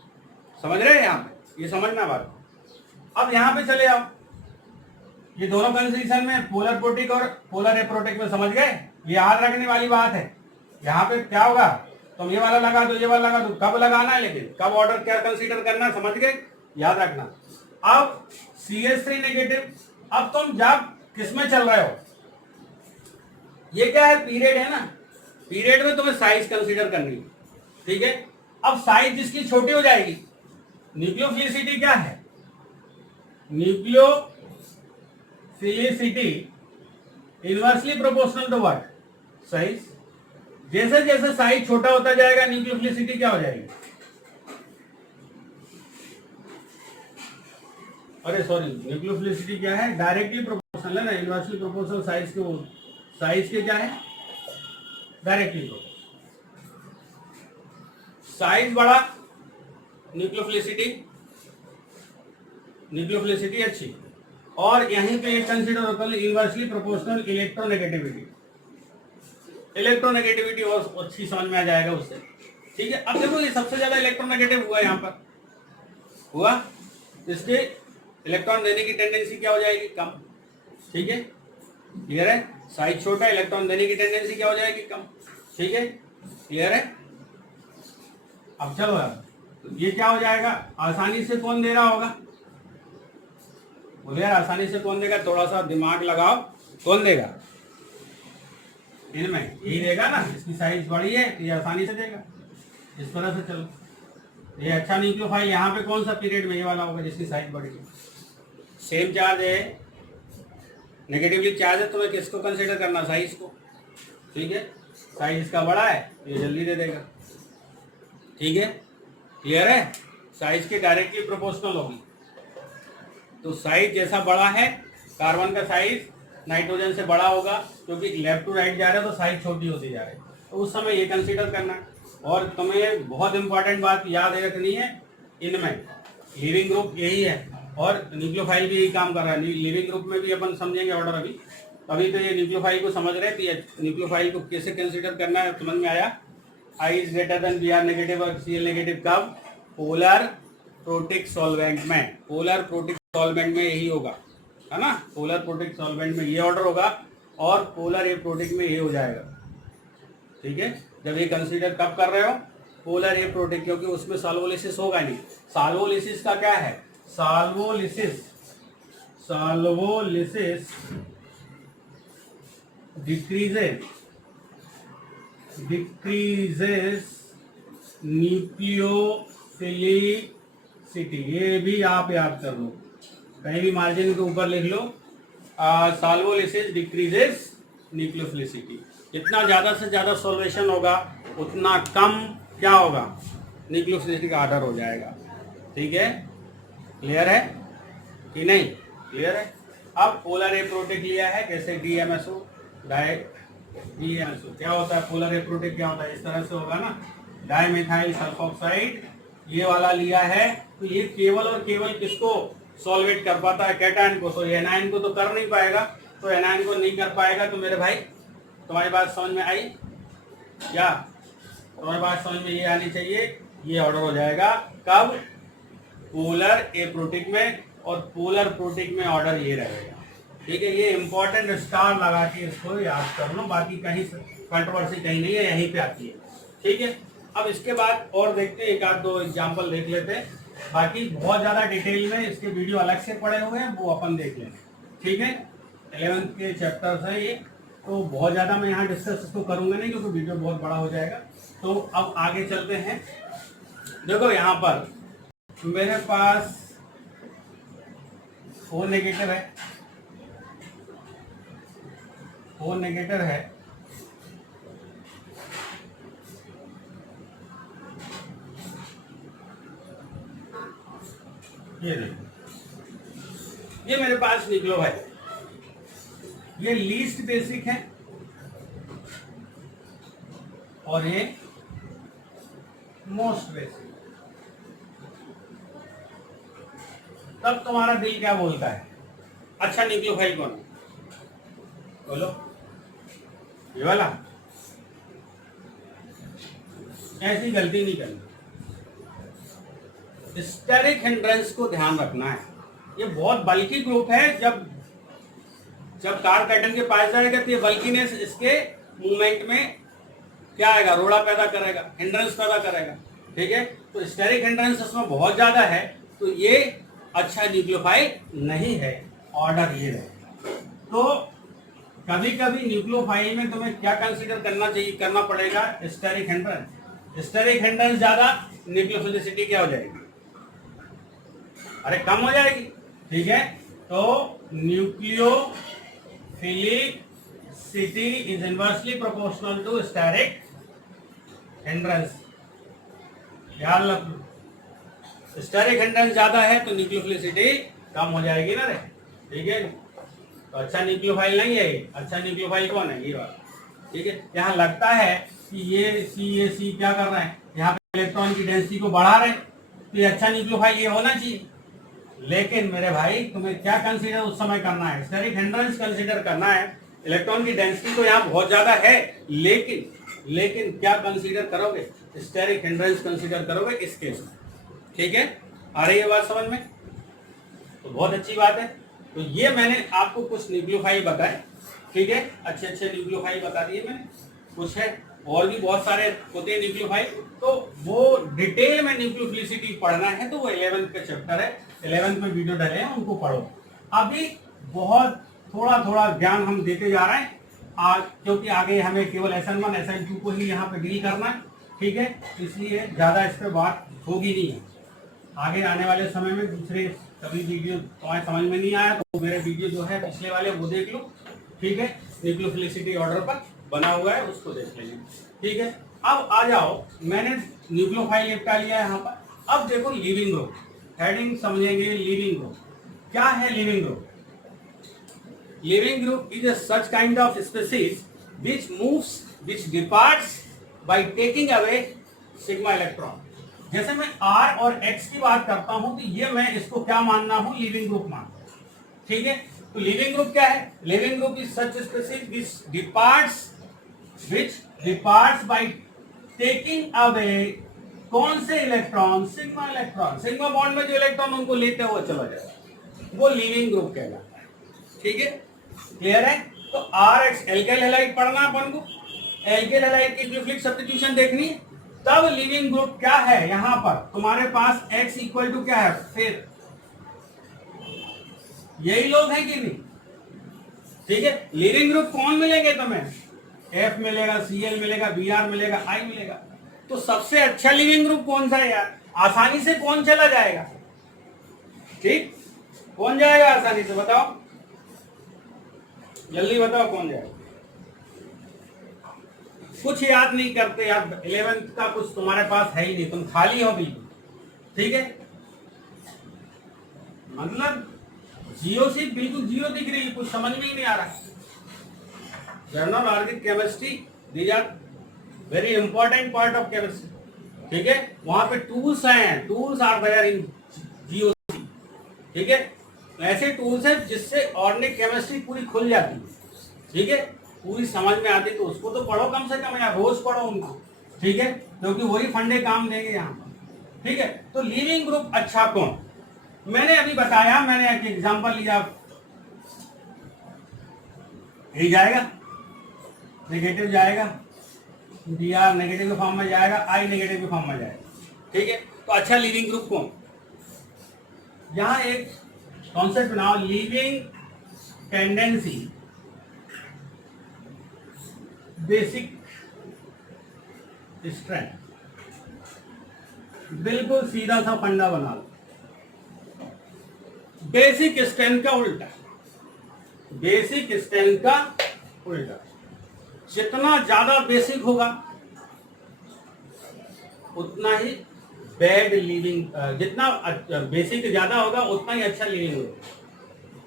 समझ रहे हैं यहाँ पे, ये समझना बात। अब यहाँ पे चले आओ, ये दोनों कंडीशन में पोलर प्रोटिक और पोलर एप्रोटिक में समझ गए, ये याद रखने वाली बात है। यहाँ पे क्या होगा, तुम ये वाला लगा दो, ये वाला लगा दो, कब लगाना है, लेकिन कब ऑर्डर क्या कंसीडर करना है, समझ गए, याद रखना। अब CH3 नेगेटिव, अब तुम जब किसमें चल रहे हो, ये क्या है, पीरियड है ना, पीरियड में तुम्हें साइज कंसीडर करनी है, ठीक है। अब साइज जिसकी छोटी हो जाएगी, न्यूक्लियोफिलिसिटी क्या है, nucleophilicity inversely proportional to what, size. जैसे जैसे साइज छोटा होता जाएगा न्यूक्लियोफिलिसिटी क्या हो जाएगी, अरे सॉरी, न्यूक्लियोफिलिसिटी क्या है, डायरेक्टली प्रोपोर्शनल है ना, इनवर्सली प्रोपोर्शनल साइज के, वो साइज के क्या है, डायरेक्टली प्रोपोर्शनल। साइज बड़ा, न्यूक्लियोफिलिसिटी अच्छी, और यहीं पे एक कंसीडर होता है इनवर्सली प्रोपोर्शनल इलेक्ट्रोनेगेटिविटी, इलेक्ट्रोनेगेटिविटी और अच्छी समझ में आ जाएगा उससे, ठीक है। अब देखो ये सबसे ज्यादा इलेक्ट्रोनेगेटिव हुआ, यहाँ पर हुआ, इसके इलेक्ट्रॉन देने की टेंडेंसी क्या हो जाएगी, कम, ठीक है, क्लियर है। साइज छोटा, इलेक्ट्रॉन देने की टेंडेंसी क्या हो जाएगी, कम, ठीक है, क्लियर है। अब चलो यार, तो ये क्या हो जाएगा, आसानी से कौन दे रहा होगा, बोले यार आसानी से कौन देगा, थोड़ा सा दिमाग लगाओ, कौन देगा, इनमें यही देगा ना, इसकी साइज बड़ी है तो ये आसानी से देगा, इस तरह से चलो। ये अच्छा न्यूक्लियोफाइल यहाँ पे कौन सा पीरियड में, ये वाला होगा जिसकी साइज बड़ी है, सेम चार्ज है, नेगेटिवली चार्ज है, तुम्हें किसको कंसीडर करना, साइज को, ठीक है। साइज इसका बड़ा है तो ये जल्दी दे देगा, ठीक है, क्लियर है। साइज के डायरेक्टली प्रोपोर्शनल होगी, तो साइज जैसा बड़ा है, कार्बन का साइज नाइट्रोजन से बड़ा होगा, क्योंकि लेफ्ट टू राइट जा रहे हो तो साइज छोटी होती जा रही है, तो उस समय ये कंसीडर करना। और तुम्हें बहुत इंपॉर्टेंट बात याद रखनी है, इनमें लिविंग ग्रुप यही है और न्यूक्लियोफाइल भी यही काम कर रहा है। लिविंग ग्रुप में भी अपन समझेंगे ऑर्डर, अभी तो ये न्यूक्लियोफाइल को समझ रहे हैं, तो ये न्यूक्लियोफाइल को कैसे कंसीडर करना है समझ में आया। I is greater than B R negative और सी एल नेगेटिव कब, पोलर प्रोटिक सॉल्वेंट में, पोलर प्रोटिक सॉल्वेंट में यही होगा, है ना, पोलर प्रोटिक सॉल्वेंट में ये ऑर्डर होगा और पोलर एप्रोटिक में ये हो जाएगा, ठीक है। जब ये कंसीडर कब कर रहे हो, पोलर एप्रोटिक, क्योंकि उसमें सॉल्वोलिसिस होगा नहीं। सॉल्वोलिसिस का क्या है? Solvolysis decreases nucleophilicity. ये भी आप याद कर लो, कहीं भी मार्जिन के ऊपर लिख लो, सॉल्वोलिसिस डिक्रीजेस न्यूक्लियोफिलिसिटी। जितना ज़्यादा से ज़्यादा सॉल्वेशन होगा उतना कम क्या होगा? न्यूक्लियोफिलिसिटी का आर्डर हो जाएगा। ठीक है, क्लियर है कि नहीं? क्लियर है। अब पोलर एप्रोटिक लिया है, जैसे DMSO, DMSO क्या होता है? पोलर एप्रोटिक क्या होता है? इस तरह से होगा ना, डाइमेथाइल सल्फोक्साइड। ये वाला लिया है तो ये केवल और केवल किसको सॉल्वेट कर पाता है? कैटायन को। तो एनायन को तो कर नहीं पाएगा, तो एनायन को नहीं कर पाएगा। तो मेरे भाई तुम्हारी बात समझ में आई क्या? तुम्हारी बात समझ में ये आनी चाहिए। ये ऑर्डर हो जाएगा कब? पोलर एप्रोटिक में, और पोलर प्रोटिक में ऑर्डर ये रहेगा। ठीक है, ये इंपॉर्टेंट स्टार लगा के इसको याद कर लो, बाकी कहीं कंट्रोवर्सी कहीं नहीं है, यहीं पे आती है। ठीक है, अब इसके बाद और देखते हैं, एक आध दो एग्जाम्पल देख लेते हैं। बाकी बहुत ज़्यादा डिटेल में इसके वीडियो अलग से पड़े हुए हैं, वो अपन देख लेंगे। ठीक है, 11th के चैप्टर्स हैं ये, तो बहुत ज़्यादा मैं यहाँ डिस्कस इसको करूँगा नहीं, क्योंकि वीडियो बहुत बड़ा हो जाएगा। तो अब आगे चलते हैं। देखो यहाँ पर मेरे पास O नेगेटिव है, O नेगेटिव है, ये देखो, ये मेरे पास निकलो भाई, ये लीस्ट बेसिक है और ये मोस्ट बेसिक। तब तुम्हारा दिल क्या बोलता है? अच्छा न्यूक्लियोफाइल कौन है? बोलो, ये वाला। ऐसी गलती नहीं करनी। स्टेरिक हिंड्रेंस को ध्यान रखना है। ये बहुत बल्कि ग्रुप है। जब कार्बन के पास जाएगा तो ये बल्कीनेस इसके मूवमेंट में क्या आएगा? रोड़ा पैदा करेगा, हिंड्रेंस पैदा करेगा। ठीक है, तो स्टेरिक हिंड्रेंस इसमें बहुत ज्यादा है, तो ये अच्छा न्यूक्लियोफाइल नहीं है। ऑर्डर ये रहेगा। तो कभी कभी न्यूक्लियोफाइल में तुम्हें क्या कंसीडर करना पड़ेगा? Steric hindrance. स्टेरिक हिंड्रेंस ज्यादा, न्यूक्लियोफिलिसिटी क्या हो जाएगी? अरे कम हो जाएगी। ठीक है, तो nucleophilicity is inversely proportional to steric hindrance. ध्यान रखो, स्टेरिक हिंड्रेंस ज्यादा है तो न्यूक्लियोफिलिसिटी कम हो जाएगी ना रे। ठीक है, तो अच्छा न्यूक्लियोफाइल नहीं है ये। अच्छा न्यूक्लियोफाइल कौन है? ये वाला। ठीक है, यहाँ लगता है कि ये सी क्या कर रहे हैं? यहाँ पे इलेक्ट्रॉन की डेंसिटी को बढ़ा रहे हैं, तो ये अच्छा न्यूक्लियोफाइल ये होना चाहिए। लेकिन मेरे भाई तुम्हें क्या कंसीडर उस समय करना है? स्टेरिक हिंड्रेंस कंसीडर करना है। इलेक्ट्रॉन की डेंसिटी तो यहाँ बहुत ज्यादा है, लेकिन क्या कंसीडर करोगे? स्टेरिक हिंड्रेंस कंसीडर करोगे इस केस में। ठीक है, आ रही है बात समझ में? तो बहुत अच्छी बात है। तो ये मैंने आपको कुछ न्यूक्लियोफाइल बताए। ठीक है, अच्छे न्यूक्लियोफाइल बता दिए मैंने। कुछ है और भी बहुत सारे होते हैं न्यूक्लियोफाइल, तो वो डिटेल में न्यूक्लियोफिलिसिटी पढ़ना है तो वो 11th का चैप्टर है, 11th में वीडियो डाले हैं, उनको पढ़ो। अभी बहुत थोड़ा ज्ञान हम देते जा रहे हैं क्योंकि आगे हमें केवल SN1 SN2 को ही यहाँ पे डील करना है। ठीक है, इसलिए ज्यादा इस पर बात होगी नहीं है। आगे आने वाले समय में दूसरे सभी वीडियो तुम्हारे समझ में नहीं आया तो मेरे वीडियो जो है पिछले वाले वो देख लो। ठीक है, न्यूक्लियोफिलिसिटी ऑर्डर पर बना हुआ है, उसको देख लेंगे। ठीक है, अब आ जाओ, मैंने न्यूक्लियोफाइल निपटा लिया है यहाँ पर। अब देखो लिविंग ग्रुप, हेडिंग समझेंगे। लिविंग ग्रुप क्या है? Leaving group, leaving group is such kind of species which departs by taking away sigma electron. जैसे मैं R और X की बात करता हूं तो ये मैं इसको क्या मानना हूं? लिविंग ग्रुप मानना। ठीक है, तो लिविंग ग्रुप क्या है? Leaving group is such species which departs by taking away कौन से electron? Sigma electron. Sigma bond में जो इलेक्ट्रॉन उनको लेते हुए चला जाएगा, वो लिविंग ग्रुप कहलाता है। ठीक है, क्लियर है? तो R X एल्केल हैलाइड पढ़ना अपन को, एल्केल हैलाइड की न्यूक्लिक सब्स्टिट्यूशन देखनी है। तब लिविंग ग्रुप क्या है, यहां पर तुम्हारे पास x इक्वल टू क्या है, फिर यही लोग हैं कि नहीं, ठीक है। लिविंग ग्रुप कौन मिलेंगे तुम्हें, F मिलेगा, Cl मिलेगा, Br मिलेगा, I मिलेगा। तो सबसे अच्छा लिविंग ग्रुप कौन सा है यार, आसानी से कौन चला जाएगा, ठीक, कौन जाएगा आसानी से, बताओ जल्दी बताओ कौन जाएगा। कुछ याद नहीं करते यार, 11th का कुछ तुम्हारे पास है ही नहीं, तुम खाली हो भी, ठीक है। मतलब जीरो से बिल्कुल जीरो दिख रही है, कुछ समझ में ही नहीं आ रहा। General organic chemistry, these are very important part of chemistry, ठीक है। वहां पे टूल्स हैं, tools are there in GOC, ठीक है। ऐसे टूल्स हैं जिससे ऑर्गेनिक केमिस्ट्री पूरी खुल जाती है, ठीक है, पूरी समझ में आती। तो उसको तो पढ़ो कम से कम यार, रोज पढ़ो उनको, ठीक है, क्योंकि वही फंडे काम देंगे यहाँ पर, ठीक है। तो लिविंग ग्रुप अच्छा कौन, मैंने अभी बताया, मैंने एक एग्जांपल लिया, ये जाएगा नेगेटिव जाएगा, Br नेगेटिव के फॉर्म में जाएगा, I नेगेटिव के फॉर्म में जाएगा, ठीक है। तो अच्छा लिविंग ग्रुप कौन, यहां एक कॉन्सेप्ट बनाओ, लिविंग टेंडेंसी बेसिक स्ट्रेंथ, बिल्कुल सीधा सा फंडा बना लो। बेसिक स्ट्रेंथ का उल्टा, बेसिक स्ट्रेंथ का उल्टा, जितना ज्यादा बेसिक होगा उतना ही बैड लिविंग, जितना बेसिक ज्यादा होगा उतना ही अच्छा लिविंग होगा,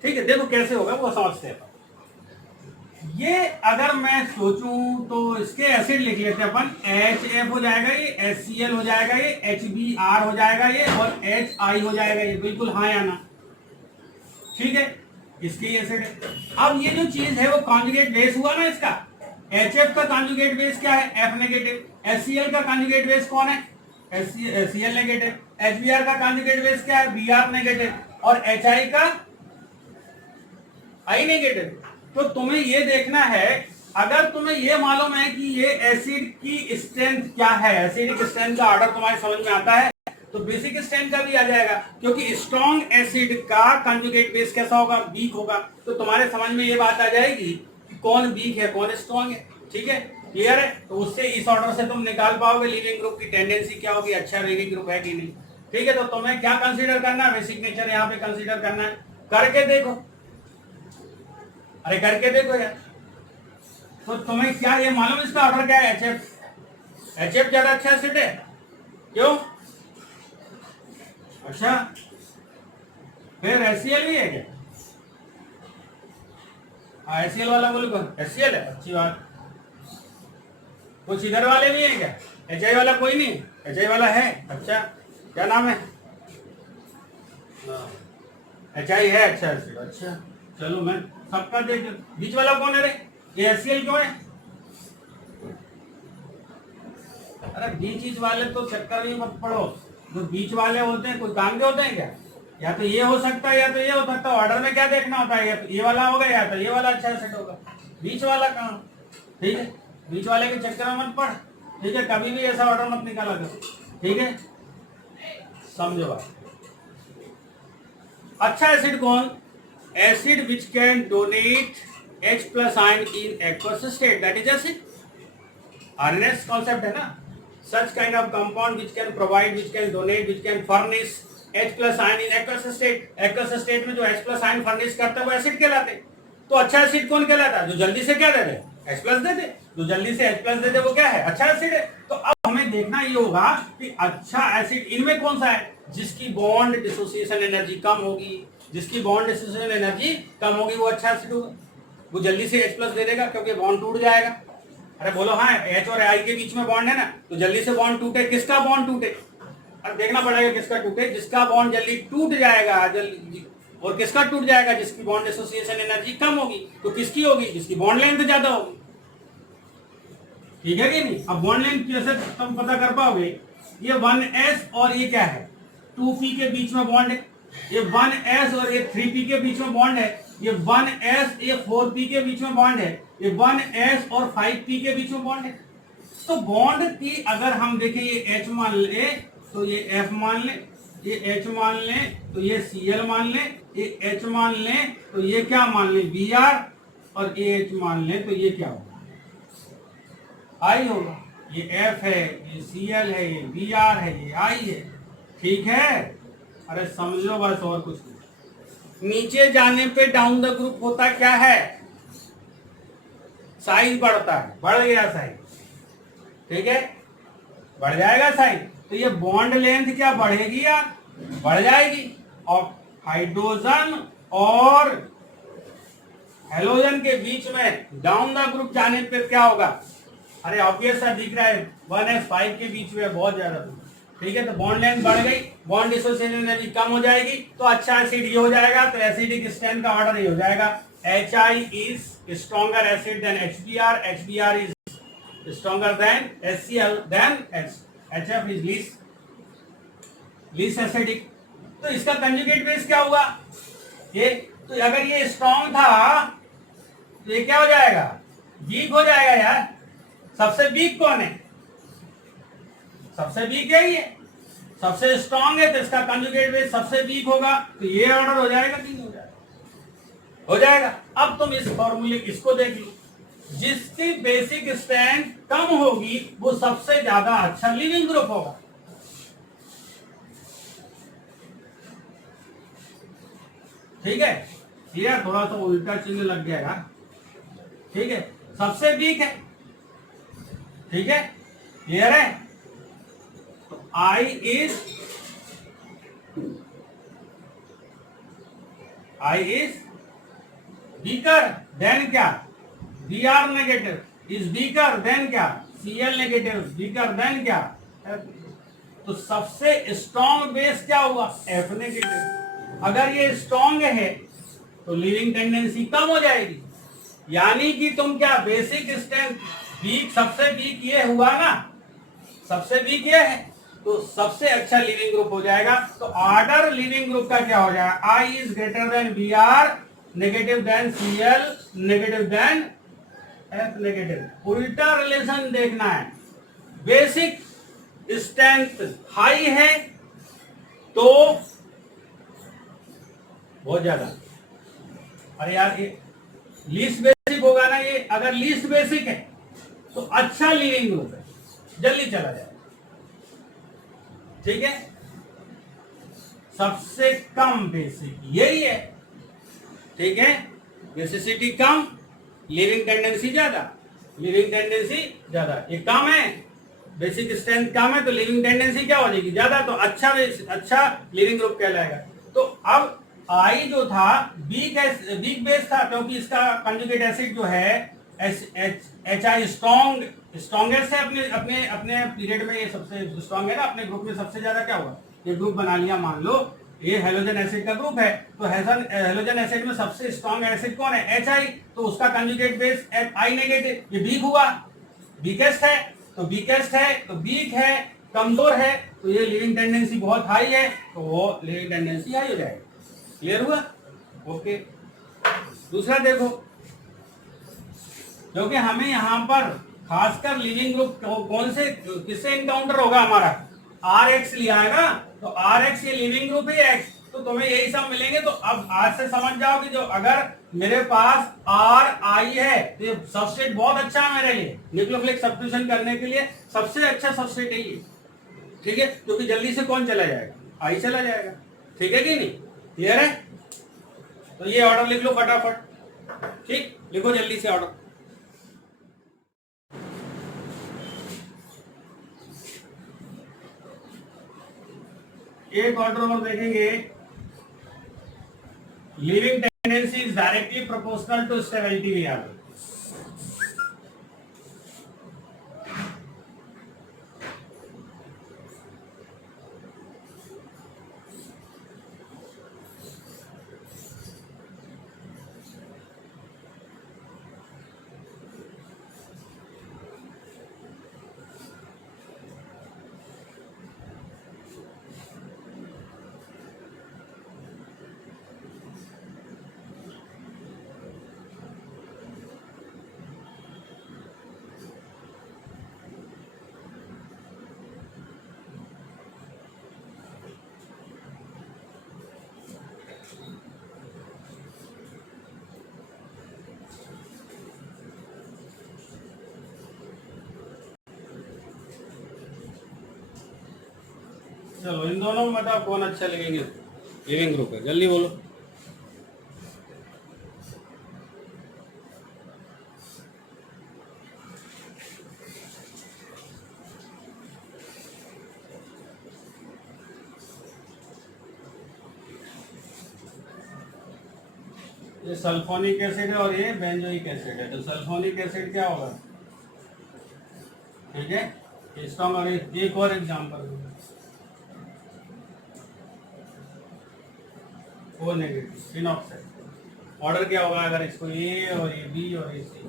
ठीक है। देखो कैसे होगा वो समझते हैं। ये अगर मैं सोचूं तो इसके एसिड लिख लेते हैं अपन, HF हो जाएगा ये, HCl हो जाएगा ये, HBr हो जाएगा ये, और HI हो जाएगा ये, बिल्कुल हाँ या ना, ठीक है, इसके एसिड है। अब ये जो चीज है वो कॉन्जुगेट बेस हुआ ना इसका, HF का कॉन्जुगेट बेस क्या है, F नेगेटिव, HCl का कॉन्जुगेट बेस कौन है, Cl नेगेटिव, HBr का कॉन्जुगेट बेस क्या है, Br नेगेटिव, और HI का I नेगेटिव। तो तुम्हें ये देखना है, अगर तुम्हें ये मालूम है कि ये एसिड की स्ट्रेंथ क्या है, एसिडिक स्ट्रेंथ का ऑर्डर तुम्हारे समझ में आता है, तो बेसिक स्ट्रेंथ का भी आ जाएगा, क्योंकि स्ट्रॉन्ग एसिड का कंजुगेट बेस कैसा होगा, वीक होगा। तो तुम्हारे समझ में ये बात आ जाएगी कि कौन वीक है कौन स्ट्रॉन्ग है, ठीक है, क्लियर है। तो उससे इस ऑर्डर से तुम निकाल पाओगे लिविंग ग्रुप की टेंडेंसी क्या होगी, अच्छा लिविंग ग्रुप है कि नहीं, ठीक है। तो तुम्हें क्या कंसीडर करना है, बेसिक नेचर यहाँ पे कंसीडर करना है, करके देखो, अरे करके देखो यार। तो तुम्हें क्या ये मालूम इसका ऑर्डर क्या है, HF ज्यादा अच्छा एसिड है, क्यों, अच्छा, फिर HCl भी है क्या, HCl वाला बोलो कौन, HCl है, अच्छी बात। कुछ इधर वाले भी है क्या, HI वाला कोई नहीं, HI वाला है, अच्छा, क्या नाम है, HI है, अच्छा एसिड, अच्छा, चलो मैं सबका देख, बीच वाला कौन है रे, ये HCl क्यों है, अरे बीच वाले तो चक्कर में मत पड़ो, जो बीच वाले होते हैं कोई काम के होते हैं क्या, या तो ये हो सकता है या तो ये हो सकता है, ऑर्डर में क्या देखना होता है, या तो ये वाला होगा या तो ये वाला अच्छा सेट होगा, बीच वाला कहाँ, ठीक है, बीच वाले के चक्कर में मत पड़, ठीक है, कभी भी ऐसा ऑर्डर मत निकाला करो, ठीक है, समझो बात। अच्छा एसिड कौन, acid which can donate H plus ion in aqueous state, that is acid, RNS concept है ना, such kind of compound which can provide, which can donate, which can furnish H plus ion in aqueous state, aqueous state में जो H plus ion furnish करता है वो acid कहलाते। तो अच्छा एसिड कौन कहलाता है, जो जल्दी से क्या दे दे, H plus दे दे, जो जल्दी से H plus दे दे वो क्या है, अच्छा एसिड है। तो अब हमें देखना ये होगा कि अच्छा एसिड इनमें कौन सा है, जिसकी बॉन्ड डिसोसिएशन एनर्जी कम होगी, जिसकी बॉन्ड डिसोसिएशन एनर्जी कम होगी वो अच्छा एसिड होगा, वो जल्दी से H प्लस दे देगा क्योंकि बॉन्ड टूट जाएगा। अरे बोलो हाँ, H और I के बीच में बॉन्ड है ना, तो जल्दी से बॉन्ड टूटे, किसका बॉन्ड टूटे, अब देखना पड़ेगा किसका टूटे, जिसका बॉन्ड जल्दी टूट जाएगा जल्दी, और किसका टूट जाएगा, जिसकी बॉन्ड डिसोसिएशन एनर्जी कम होगी, तो किसकी होगी, जिसकी बॉन्ड लेंथ ज्यादा होगी, ठीक है कि नहीं। अब बॉन्ड लेंथ कैसे तुम पता कर पाओगे, ये 1s और ये क्या है 2p के बीच में बॉन्ड है, ये 1s और ये 3p के बीच में बॉन्ड है, ये 1s ये 4p के बीच में बॉन्ड है, ये 1s और 5p के बीच में बॉन्ड है, तो बॉन्ड की अगर हम देखें, ये H मान ले तो ये F मान ले, ये H मान ले तो ये Cl मान ले, ये H मान ले तो ये क्या मान ले, Br, और ये H मान ले तो ये क्या होगा, I होगा। ये F है, ये Cl है, ये Br है, ये I है। ठीक है, अरे समझो बस, और कुछ नहीं। नीचे जाने पे डाउन द ग्रुप होता क्या है, साइज बढ़ता है, बढ़ गया साइज, ठीक है, बढ़ जाएगा साइज, तो ये बॉन्ड लेंथ क्या बढ़ेगी यार, बढ़ जाएगी। और हाइड्रोजन और हेलोजन के बीच में डाउन द ग्रुप जाने पे क्या होगा, अरे ऑब्वियस सा दिख रहा है, 1s5 के बीच में बहुत ज्यादा, ठीक है, तो बॉन्ड लेंथ बढ़ गई, बॉन्ड डिसोसिएशन एनर्जी कम हो जाएगी, तो अच्छा एसिड ये हो जाएगा, तो एसिडिक स्ट्रेंथ का ऑर्डर ये हो जाएगा, HI is stronger acid than HBr, HBr is stronger than HCl, then HF is least acidic। तो इसका कंजुगेट बेस क्या हुआ, ये, तो अगर ये स्ट्रॉन्ग था तो ये क्या हो जाएगा, वीक हो जाएगा यार। सबसे वीक कौन है, सबसे वीक है ये, सबसे स्ट्रॉन्ग है, तो इसका कंजुगेट बेस सबसे वीक होगा, तो ये ऑर्डर हो जाएगा कि नहीं हो जाएगा, हो जाएगा। अब तुम इस फॉर्मूले इसको देख लो, जिसकी बेसिक स्ट्रेंथ कम होगी वो सबसे ज्यादा अच्छा लिविंग ग्रुप होगा। ठीक है, ये थोड़ा सा उल्टा चिन्ह लग जाएगा, ठीक है, सबसे वीक है, ठीक है, क्लियर है। तो I is weaker than क्या, Br negative is weaker than क्या, Cl नेगेटिव weaker than क्या, तो सबसे स्ट्रॉन्ग बेस क्या हुआ, F नेगेटिव। अगर ये स्ट्रॉन्ग है तो लिविंग टेंडेंसी कम हो जाएगी, यानी कि तुम क्या, बेसिक स्ट्रेंथ वीक, सबसे वीक ये हुआ ना, सबसे वीक ये है, तो सबसे अच्छा लिविंग ग्रुप हो जाएगा। तो ऑर्डर लिविंग ग्रुप का क्या हो जाएगा, I is greater than Br, negative than Cl, negative than F negative. उल्टा रिलेशन देखना है, बेसिक स्ट्रेंथ हाई है तो बहुत ज्यादा, अरे यार ये लीस्ट बेसिक होगा ना, ये अगर लीस्ट बेसिक है तो अच्छा लिविंग ग्रुप है, जल्दी चला जाए, ठीक है। सबसे कम बेसिक यही है, ठीक है, बेसिसिटी कम, लिविंग टेंडेंसी ज्यादा, लिविंग टेंडेंसी ज्यादा, ये कम है, बेसिक स्ट्रेंथ कम है तो लिविंग टेंडेंसी क्या हो जाएगी, ज्यादा, तो अच्छा लिविंग ग्रुप कहलाएगा। तो अब I जो था वीक बेस था, क्योंकि इसका कंजुगेट एसिड जो है HI स्ट्रॉन्गेस्ट है, अपने पीरियड में ये सबसे स्ट्रॉन्ग है ना, अपने ग्रुप में सबसे ज्यादा क्या हुआ, ये ग्रुप बना लिया, मान लो ये हेलोजन एसिड का ग्रुप है, तो हेलोजन एसिड में सबसे स्ट्रॉन्ग एसिड कौन है, HI, तो उसका कंजुगेट बेस I नेगेटिव, ये वीक हुआ, वीकेस्ट है, तो वीकेस्ट है तो वीक है, कमजोर है, तो ये लिविंग टेंडेंसी बहुत हाई है, तो वो लिविंग टेंडेंसी हाई हो जाएगी। क्लियर हुआ, ओके। दूसरा देखो, क्योंकि हमें यहां पर खासकर लिविंग ग्रुप कौन से, किससे इनकाउंटर होगा हमारा, RX लिया है ना, तो RX ये लिविंग ग्रुप है X, तो तुम्हें यही सब मिलेंगे। तो अब आज से समझ जाओ कि जो अगर मेरे पास RI है तो ये सबस्ट्रेट बहुत अच्छा है मेरे लिए, न्यूक्लियोफिलिक सब्स्टिट्यूशन करने के लिए सबसे अच्छा सबस्ट्रेट है ये, ठीक है, क्योंकि जल्दी से कौन चला जाएगा, I चला जाएगा, ठीक है कि नहीं, क्लियर है। तो ये ऑर्डर लिख लो फटाफट, ठीक, लिखो जल्दी से ऑर्डर। एक ऑर्डर और देखेंगे, leaving tendency is directly proportional to stability variable. चलो इन दोनों में बताओ कौन अच्छा लिविंग लिविंग ग्रुप है, जल्दी बोलो। ये सल्फोनिक एसिड है और ये बेंजोइक एसिड है। तो सल्फोनिक एसिड क्या होगा, ठीक है स्ट्रॉन्ग। और एक और example O negative phenoxide. Order क्या होगा अगर इसको ए और ये बी और ये सी।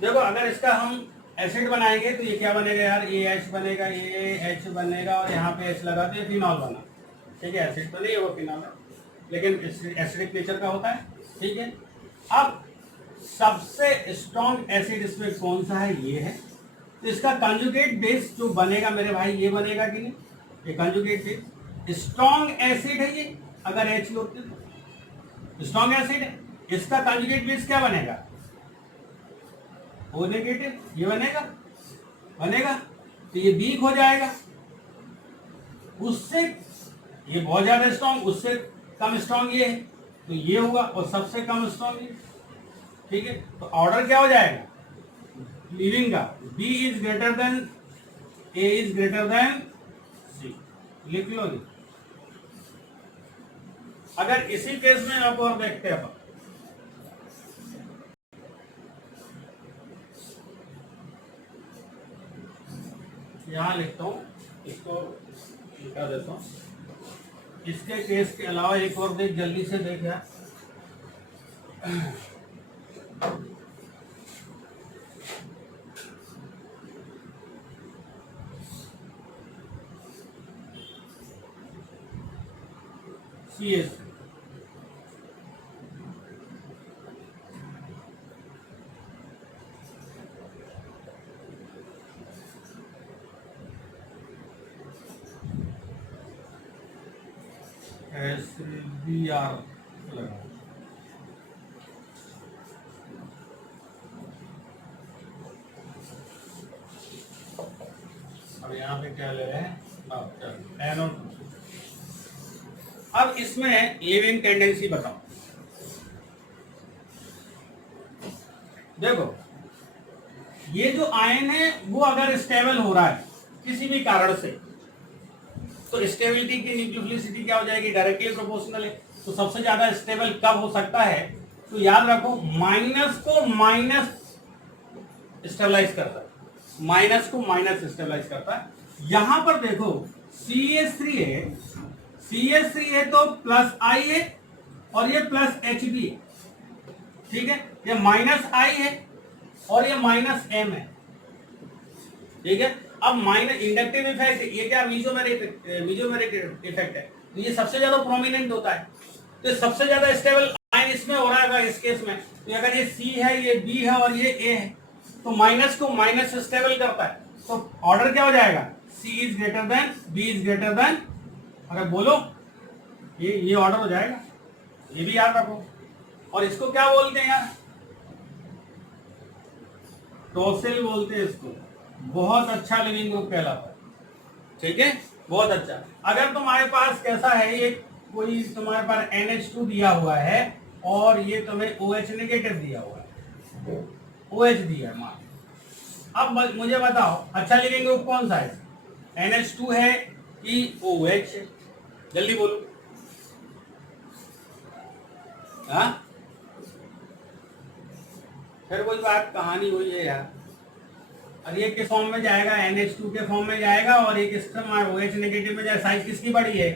देखो अगर इसका हम एसिड बनाएंगे तो ये क्या बनेगा यार, ए एच बनेगा, ये एच बनेगा और यहाँ पे एच लगा तो ये फिनॉल बना। ठीक है एसिड तो नहीं है वो फिनॉल है, लेकिन एसिडिक नेचर का होता है। ठीक है अब सबसे स्ट्रॉन्ग एसिड इसमें कौन सा है, ये है। तो इसका कंजुगेट बेस जो बनेगा मेरे भाई ये बनेगा कि नहीं, ये कंजुगेट बेस स्ट्रॉन्ग एसिड है। ये अगर एच होती तो स्ट्रॉन्ग एसिड है, इसका कंजुगेट बेस क्या बनेगा, ओ नेगेटिव। ये बनेगा तो ये वीक हो जाएगा, उससे ये बहुत ज्यादा स्ट्रॉन्ग, उससे कम स्ट्रॉन्ग ये है तो ये होगा, और सबसे कम स्ट्रॉन्ग ये। ठीक है तो ऑर्डर क्या हो जाएगा लिविंग का, B is greater than A is greater than C. लिख लो जी। अगर इसी केस में अब और देखते हैं अपन, यहां लिखता हूं, इसको लिखा देता हूं। इसके केस के अलावा एक और देख, जल्दी से देख यार। CS SBR लगा। अब यहाँ पे क्या ले रहे हैं, NO2। अब इसमें लिविंग टेंडेंसी बताओ। देखो ये जो आयन है वो अगर स्टेबल हो रहा है किसी भी कारण से, तो स्टेबिलिटी की न्यूक्लियोफिलिसिटी क्या हो जाएगी, डायरेक्टली प्रोपोर्शनल है। तो सबसे ज्यादा स्टेबल कब हो सकता है, तो याद रखो माइनस को माइनस स्टेबलाइज करता है, माइनस को माइनस स्टेबलाइज करता है। यहां पर देखो CH3 है, CH3 है तो प्लस I है और ये प्लस Hb है। ठीक है ये माइनस I है और ये माइनस M है। ठीक है अब माइनस इंडक्टिव इफेक्ट, ये क्या मीजोमेरिक इफेक्ट है, तो ये सबसे ज्यादा प्रोमिनेंट होता है। तो सबसे ज्यादा स्टेबल आयन इसमें हो रहा है इस केस में। तो अगर ये C है, ये B है और ये A है, तो माइनस को माइनस स्टेबल करता है। तो ऑर्डर क्या हो जाएगा, C is greater then B is greater then, अगर बोलो ये ऑर्डर हो जाएगा। ये भी याद रखो। और इसको क्या बोलते हैं यार, टॉसिल बोलते हैं इसको। बहुत अच्छा लिविंग ग्रुप कहलाता है। ठीक है बहुत अच्छा। अगर तुम्हारे पास कैसा है, ये कोई तुम्हारे पास NH2 दिया हुआ है और ये तुम्हें OH नेगेटिव दिया हुआ है, OH दिया है मान। अब मुझे बताओ अच्छा लिविंग ग्रुप कौन सा है, NH2 है कि OH है, जल्दी बोलो। हाँ फिर वही बात कहानी हुई है यार। और ये किस फॉर्म में जाएगा, NH2 के फॉर्म में जाएगा और ये किस OH नेगेटिव में जाएगा। साइज किसकी बड़ी है,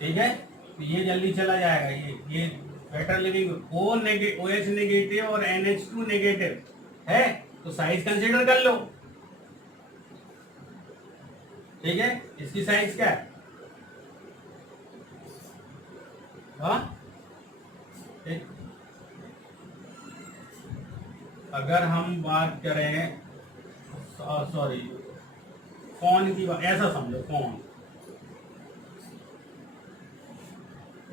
ठीक है तो ये जल्दी चला जाएगा। ये बेटर लिविंग OH नेगेटिव और NH2 नेगेटिव है तो साइज कंसीडर कर लो। ठीक है इसकी साइज क्या है, हाँ अगर हम बात करें सॉरी कौन की बात, ऐसा समझो कौन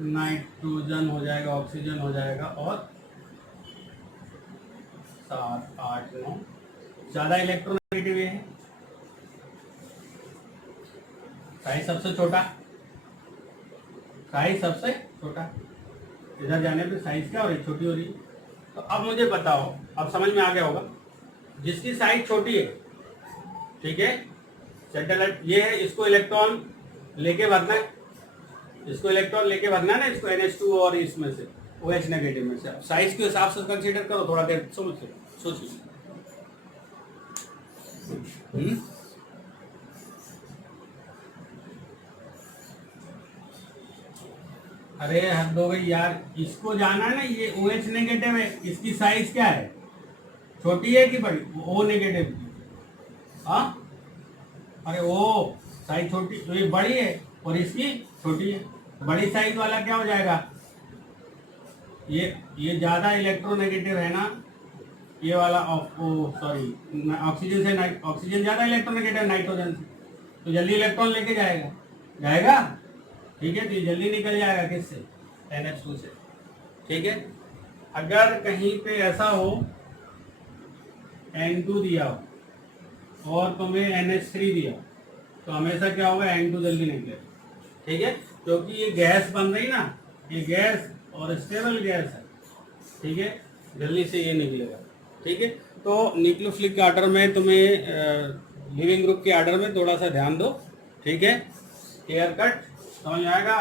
नाइट्रोजन हो जाएगा, ऑक्सीजन हो जाएगा और 7 8 9, ज्यादा इलेक्ट्रोनेगेटिव है, साइज सबसे छोटा, साइज सबसे छोटा, इधर जाने पे साइज क्या हो रही, छोटी हो रही है। तो अब मुझे बताओ, अब समझ में आ गया होगा, जिसकी साइज छोटी है, ठीक है, सेटेलाइट ये है, इसको इलेक्ट्रॉन लेके भरना है, इसको इलेक्ट्रॉन लेके भरना है ना, इसको NH2 और इसमें से OH नेगेटिव में से। अब साइज के हिसाब से कंसीडर करो, थोड़ा देर सोचिए। अरे हद हो गई यार, इसको जाना है ना, ये OH नेगेटिव है, इसकी साइज क्या है, छोटी है कि बड़ी, O नेगेटिव की, हाँ, अरे O साइज छोटी, तो ये बड़ी है और इसकी छोटी है, बड़ी साइज वाला क्या हो जाएगा, ये ज्यादा इलेक्ट्रोनेगेटिव है ना, ये वाला सॉरी ऑक्सीजन से, ऑक्सीजन ज्यादा इलेक्ट्रोनेगेटिव नाइट्रोजन से, तो जल्दी इलेक्ट्रॉन लेके जाएगा, ठीक है, तो ये जल्दी निकल जाएगा किससे, NH2 से, ठीक है। अगर कहीं पे ऐसा हो N2 दिया हो और तुम्हें NH3 दिया, तो हमेशा क्या होगा, N2 जल्दी निकलेगा, ठीक है, क्योंकि ये गैस बन रही ना, ये गैस और स्टेबल गैस है, ठीक है, जल्दी से ये निकलेगा, ठीक है। तो न्यूक्लियोफिलिक के ऑर्डर में तुम्हें लिविंग ग्रुप के ऑर्डर में थोड़ा सा ध्यान दो, ठीक है, क्लियर कट समझ आएगा।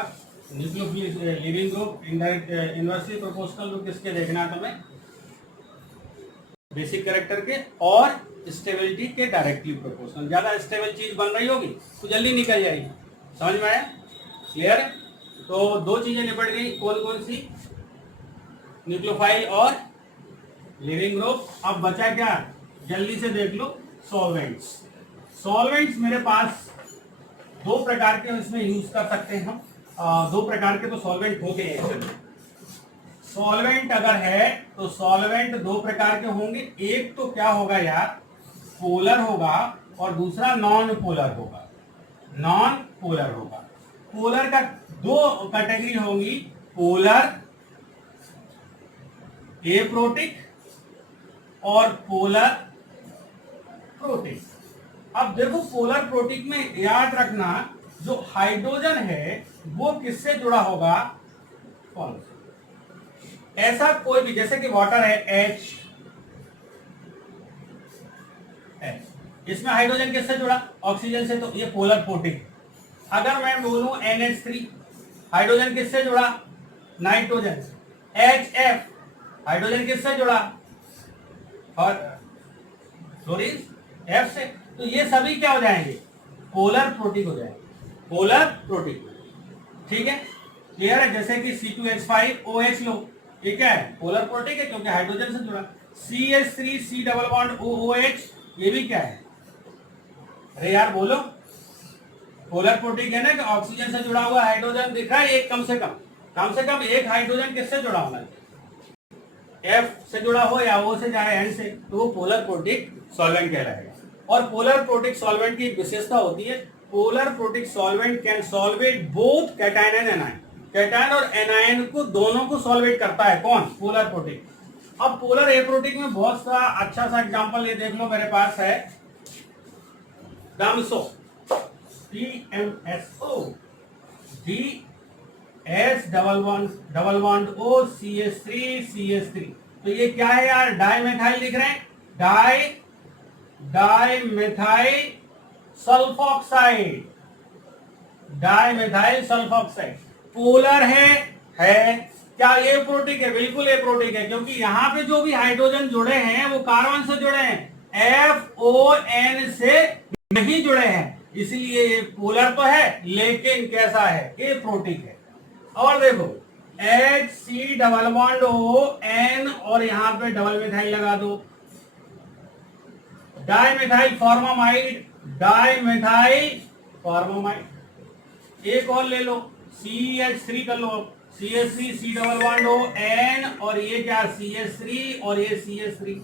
Nucleophilic leaving group inversely proportional group किसके देखना है तुम्हें, बेसिक कैरेक्टर के और स्टेबिलिटी के डायरेक्टली प्रोपोर्शनल। ज्यादा स्टेबल चीज बन रही होगी तो जल्दी निकल जाएगी, समझ में आया, क्लियर है। तो दो चीजें निपट गई, कौन कौन सी, न्यूक्लियोफाइल और लिविंग ग्रुप। अब बचा क्या, जल्दी से देख लो, सॉल्वेंट्स। सॉल्वेंट्स मेरे पास दो प्रकार के इसमें यूज कर सकते हैं हम, दो प्रकार के तो सॉल्वेंट होते हैं एक्चुअली। सॉल्वेंट अगर है तो सॉल्वेंट दो प्रकार के होंगे, एक तो क्या होगा यार, पोलर होगा और दूसरा नॉन पोलर होगा, नॉन पोलर होगा। पोलर का दो कैटेगरी होंगी, पोलर एप्रोटिक और पोलर प्रोटिक। अब देखो पोलर प्रोटिक में याद रखना, जो हाइड्रोजन है वो किससे जुड़ा होगा, कौन सा, ऐसा कोई भी, जैसे कि वाटर है H, इसमें हाइड्रोजन किससे जुड़ा, ऑक्सीजन से, तो ये पोलर प्रोटिक। अगर मैं बोलूं NH3, हाइड्रोजन किससे जुड़ा, नाइट्रोजन से। HF, हाइड्रोजन किससे जुड़ा, और फ्लोरीन F से, तो ये सभी क्या हो जाएंगे, पोलर प्रोटिक हो जाएंगे, पोलर प्रोटिक, ठीक है, क्लियर है। जैसे कि C2H5OH लो, ये क्या है, पोलर प्रोटिक है क्योंकि हाइड्रोजन से जुड़ा। CH3 C double bond OOH, ये भी क्या है, अरे यार बोलो, पोलर प्रोटिक है ना, कि ऑक्सीजन से जुड़ा हुआ हाइड्रोजन दिख रहा है एक, कम से कम एक हाइड्रोजन किससे जुड़ा होना है, F से जुड़ा हो या O से जाए N से, तो वो पोलर प्रोटिक सॉल्वेंट कहलाएगा। और पोलर प्रोटिक सॉल्वेंट की एक विशेषता होती है, polar protic solvent can solvate both cation and anion, cation और एनायन को दोनों को सॉल्वेट करता है, कौन, पोलर प्रोटिक। अब पोलर एप्रोटिक में बहुत सा अच्छा सा एग्जांपल ये देख लो, मेरे पास है डामसो, TMSO, DS double bond O, CH3 तो ये क्या है यार, डाई मेथाइल दिख रहे हैं, dimethyl sulfoxide, dimethyl sulfoxide polar है क्या, ये प्रोटिक है, बिल्कुल ये प्रोटिक है, क्योंकि यहाँ पे जो भी हाइड्रोजन जुड़े हैं वो कार्बन से जुड़े हैं, FON से नहीं जुड़े हैं, इसलिए ये पोलर तो है लेकिन कैसा है, ये प्रोटिक है। और देखो HC डबल बॉन्ड ON और यहाँ पे डबल मिथाइल लगा दो, डाइमेथाइल फॉर्मामाइड। एक और ले लो, CH3 कर लो, CH3 C double bond ON और ये क्या, CH3 और ये CH3,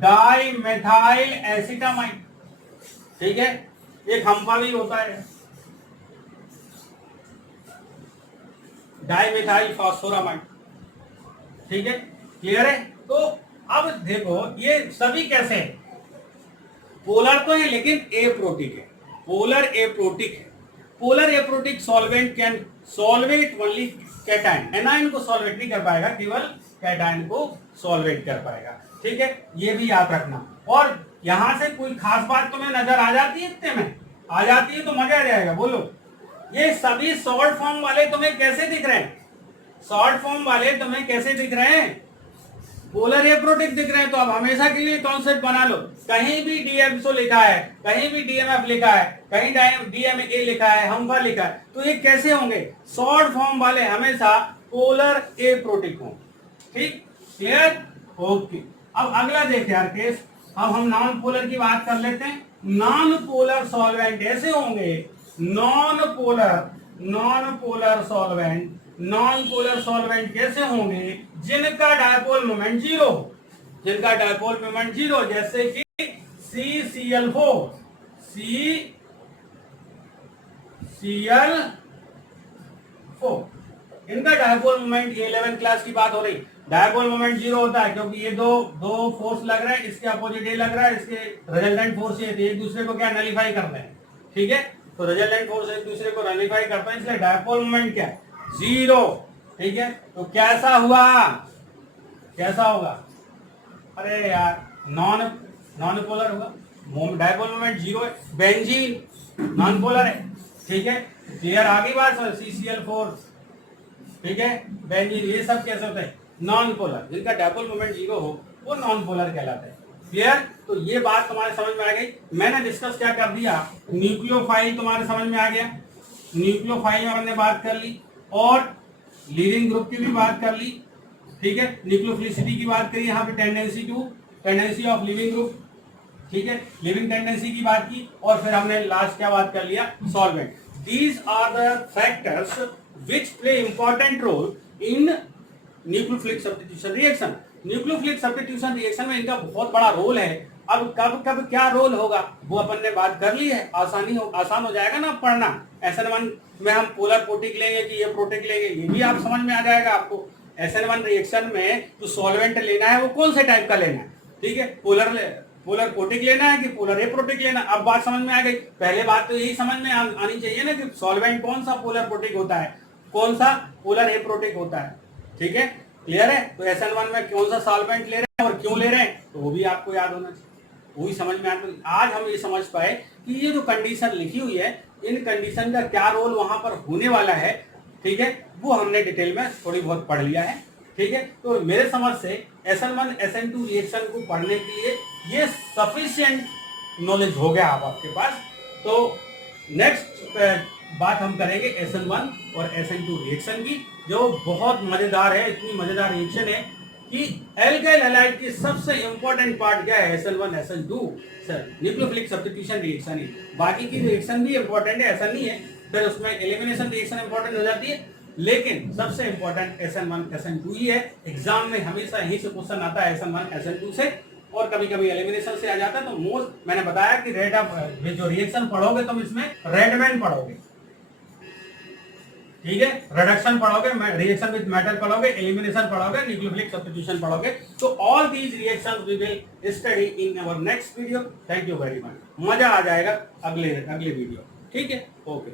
डाइमेथाइल एसिटामाइड, ठीक है, एक हम्पा भी होता है, डाइमेथाइल फास्फोरामाइड, ठीक है, क्लियर है। तो अब देखो ये सभी कैसे हैं, पोलर तो है लेकिन एप्रोटिक है, पोलर एप्रोटिक है। Polar aprotic solvent can solvate only cation, anion को सॉल्वेट नहीं कर पाएगा, केवल कैटायन को सॉल्वेट कर पाएगा। ठीक है, ये भी याद रखना। और यहां से कोई खास बात तुम्हें नजर आ जाती है, इतने में आ जाती है तो मजा आ जाएगा। बोलो, ये सभी शॉर्ट फॉर्म वाले तुम्हें कैसे दिख रहे हैं? शॉर्ट फॉर्म वाले तुम्हें कैसे दिख रहे हैं? पोलर एप्रोटिक दिख रहे हैं। तो अब हमेशा के लिए कॉन्सेप्ट बना लो, कहीं भी डीएमसो लिखा है, कहीं भी डीएमएफ लिखा है, कहीं डीएमए लिखा है, हम्फा लिखा है, तो ये कैसे होंगे? शॉर्ट फॉर्म वाले हमेशा पोलर एप्रोटिक हों। ठीक, क्लियर? ओके। अब अगला देख यार केस, अब हम नॉन पोलर की बात कर लेते हैं। नॉन पोलर सॉल्वेंट ऐसे होंगे, non polar solvent, non polar solvent कैसे होंगे? जिनका डायपोल मोमेंट जीरो हो, जिनका डायपोल मोमेंट जीरो, जैसे कि CCl4, इनका डायपोल मोमेंट, ये 11 क्लास की बात हो रही, डायपोल मोमेंट जीरो होता है क्योंकि ये दो फोर्स लग रहा है, इसके अपोजिट ये लग रहा है, इसके रिजल्टेंट फोर्स ये एक दूसरे को क्या नलीफाई करते हैं। ठीक है, तो रिजल्टेंट फोर्स एक दूसरे को नलीफाई करते हैं, इसलिए डायपोल मोमेंट क्या है? जीरो। ठीक है, तो कैसा हुआ, कैसा होगा? अरे यार नॉन पोलर होगा, डायपोल मोमेंट जीरो है। बेंजीन नॉन पोलर है। ठीक है, क्लियर? आगे बात, CCl4, ठीक है, बेंजीन, ये सब कैसे होते हैं? नॉन पोलर, जिनका डायपोल मोमेंट जीरो हो वो नॉन पोलर कहलाता है। क्लियर? तो ये बात तुम्हारे समझ में आ गई। मैंने डिस्कस क्या कर दिया, न्यूक्लियोफाइल तुम्हारे समझ में आ गया, न्यूक्लियोफाइल में हमने बात कर ली, और लीविंग ग्रुप की भी बात कर ली। ठीक है, न्यूक्लियोफिलिसिटी की बात करी, यहाँ पे टेंडेंसी ऑफ लिविंग ग्रुप, ठीक है, लिविंग टेंडेंसी की बात की, और फिर हमने लास्ट क्या बात कर लिया? Solvent. These are the factors which play important role in nucleophilic substitution reaction. Nucleophilic substitution reaction में इनका बहुत बड़ा रोल है। अब कब क्या रोल होगा वो अपन ने बात कर ली है, आसान हो जाएगा ना पढ़ना। SN1 में हम पोलर प्रोटिक लेंगे कि ये प्रोटिक लेंगे, ये भी आप समझ में आ जाएगा आपको। SN1 रिएक्शन में जो सॉल्वेंट लेना है वो कौन से टाइप का लेना है, ठीक है, पोलर प्रोटिक लेना है कि पोलर एप्रोटिक लेना। अब बात समझ में आ गई। पहले बात तो यही समझ में आनी चाहिए ना कि सॉल्वेंट कौन सा पोलर प्रोटिक होता है, कौन सा पोलर एप्रोटिक होता है। ठीक है, क्लियर है? तो SN1 में कौन सा सॉल्वेंट ले रहे हैं और क्यों ले रहे हैं, तो वो भी आपको याद होना चाहिए, वो भी समझ में आता। आज हम ये समझ पाए कि ये जो कंडीशन लिखी हुई है, इन कंडीशन का क्या रोल वहां पर होने वाला है, ठीक है, वो हमने डिटेल में थोड़ी बहुत पढ़ लिया है। ठीक है, तो मेरे समझ से SN1 SN2 रिएक्शन को पढ़ने के लिए ये सफिशिएंट नॉलेज हो गया अब आपके पास। तो नेक्स्ट बात हम करेंगे SN1 और SN2 रिएक्शन की, जो बहुत मजेदार है। इतनी मजेदार रिएक्शन है कि एल्काइल हैलाइड की सबसे इंपॉर्टेंट पार्ट क्या है? SN1 SN2 sir nucleophilic substitution reaction ही। बाकी की रिएक्शन भी इंपॉर्टेंट है, ऐसा नहीं है, फिर उसमें एलिमिनेशन रिएक्शन इंपॉर्टेंट हो जाती है, लेकिन सबसे इंपॉर्टेंट SN1 SN2 ही है। एग्जाम में हमेशा यही से क्वेश्चन आता है SN1 SN2 से, और कभी कभी एलिमिनेशन से आ जाता है। तो मोस्ट मैंने बताया कि रेट ऑफ जो रिएक्शन पढ़ोगे तुम इसमें रेडमैन पढ़ोगे, ठीक है, रिडक्शन पढ़ोगे, रिएक्शन विद मेटल पढ़ोगे, एलिमिनेशन पढ़ोगे, न्यूक्लियोफिलिक सब्स्टिट्यूशन पढ़ोगे। तो all these reactions we will study in our next video. Thank you very much, मजा आ जाएगा अगले वीडियो। ठीक है, ओके।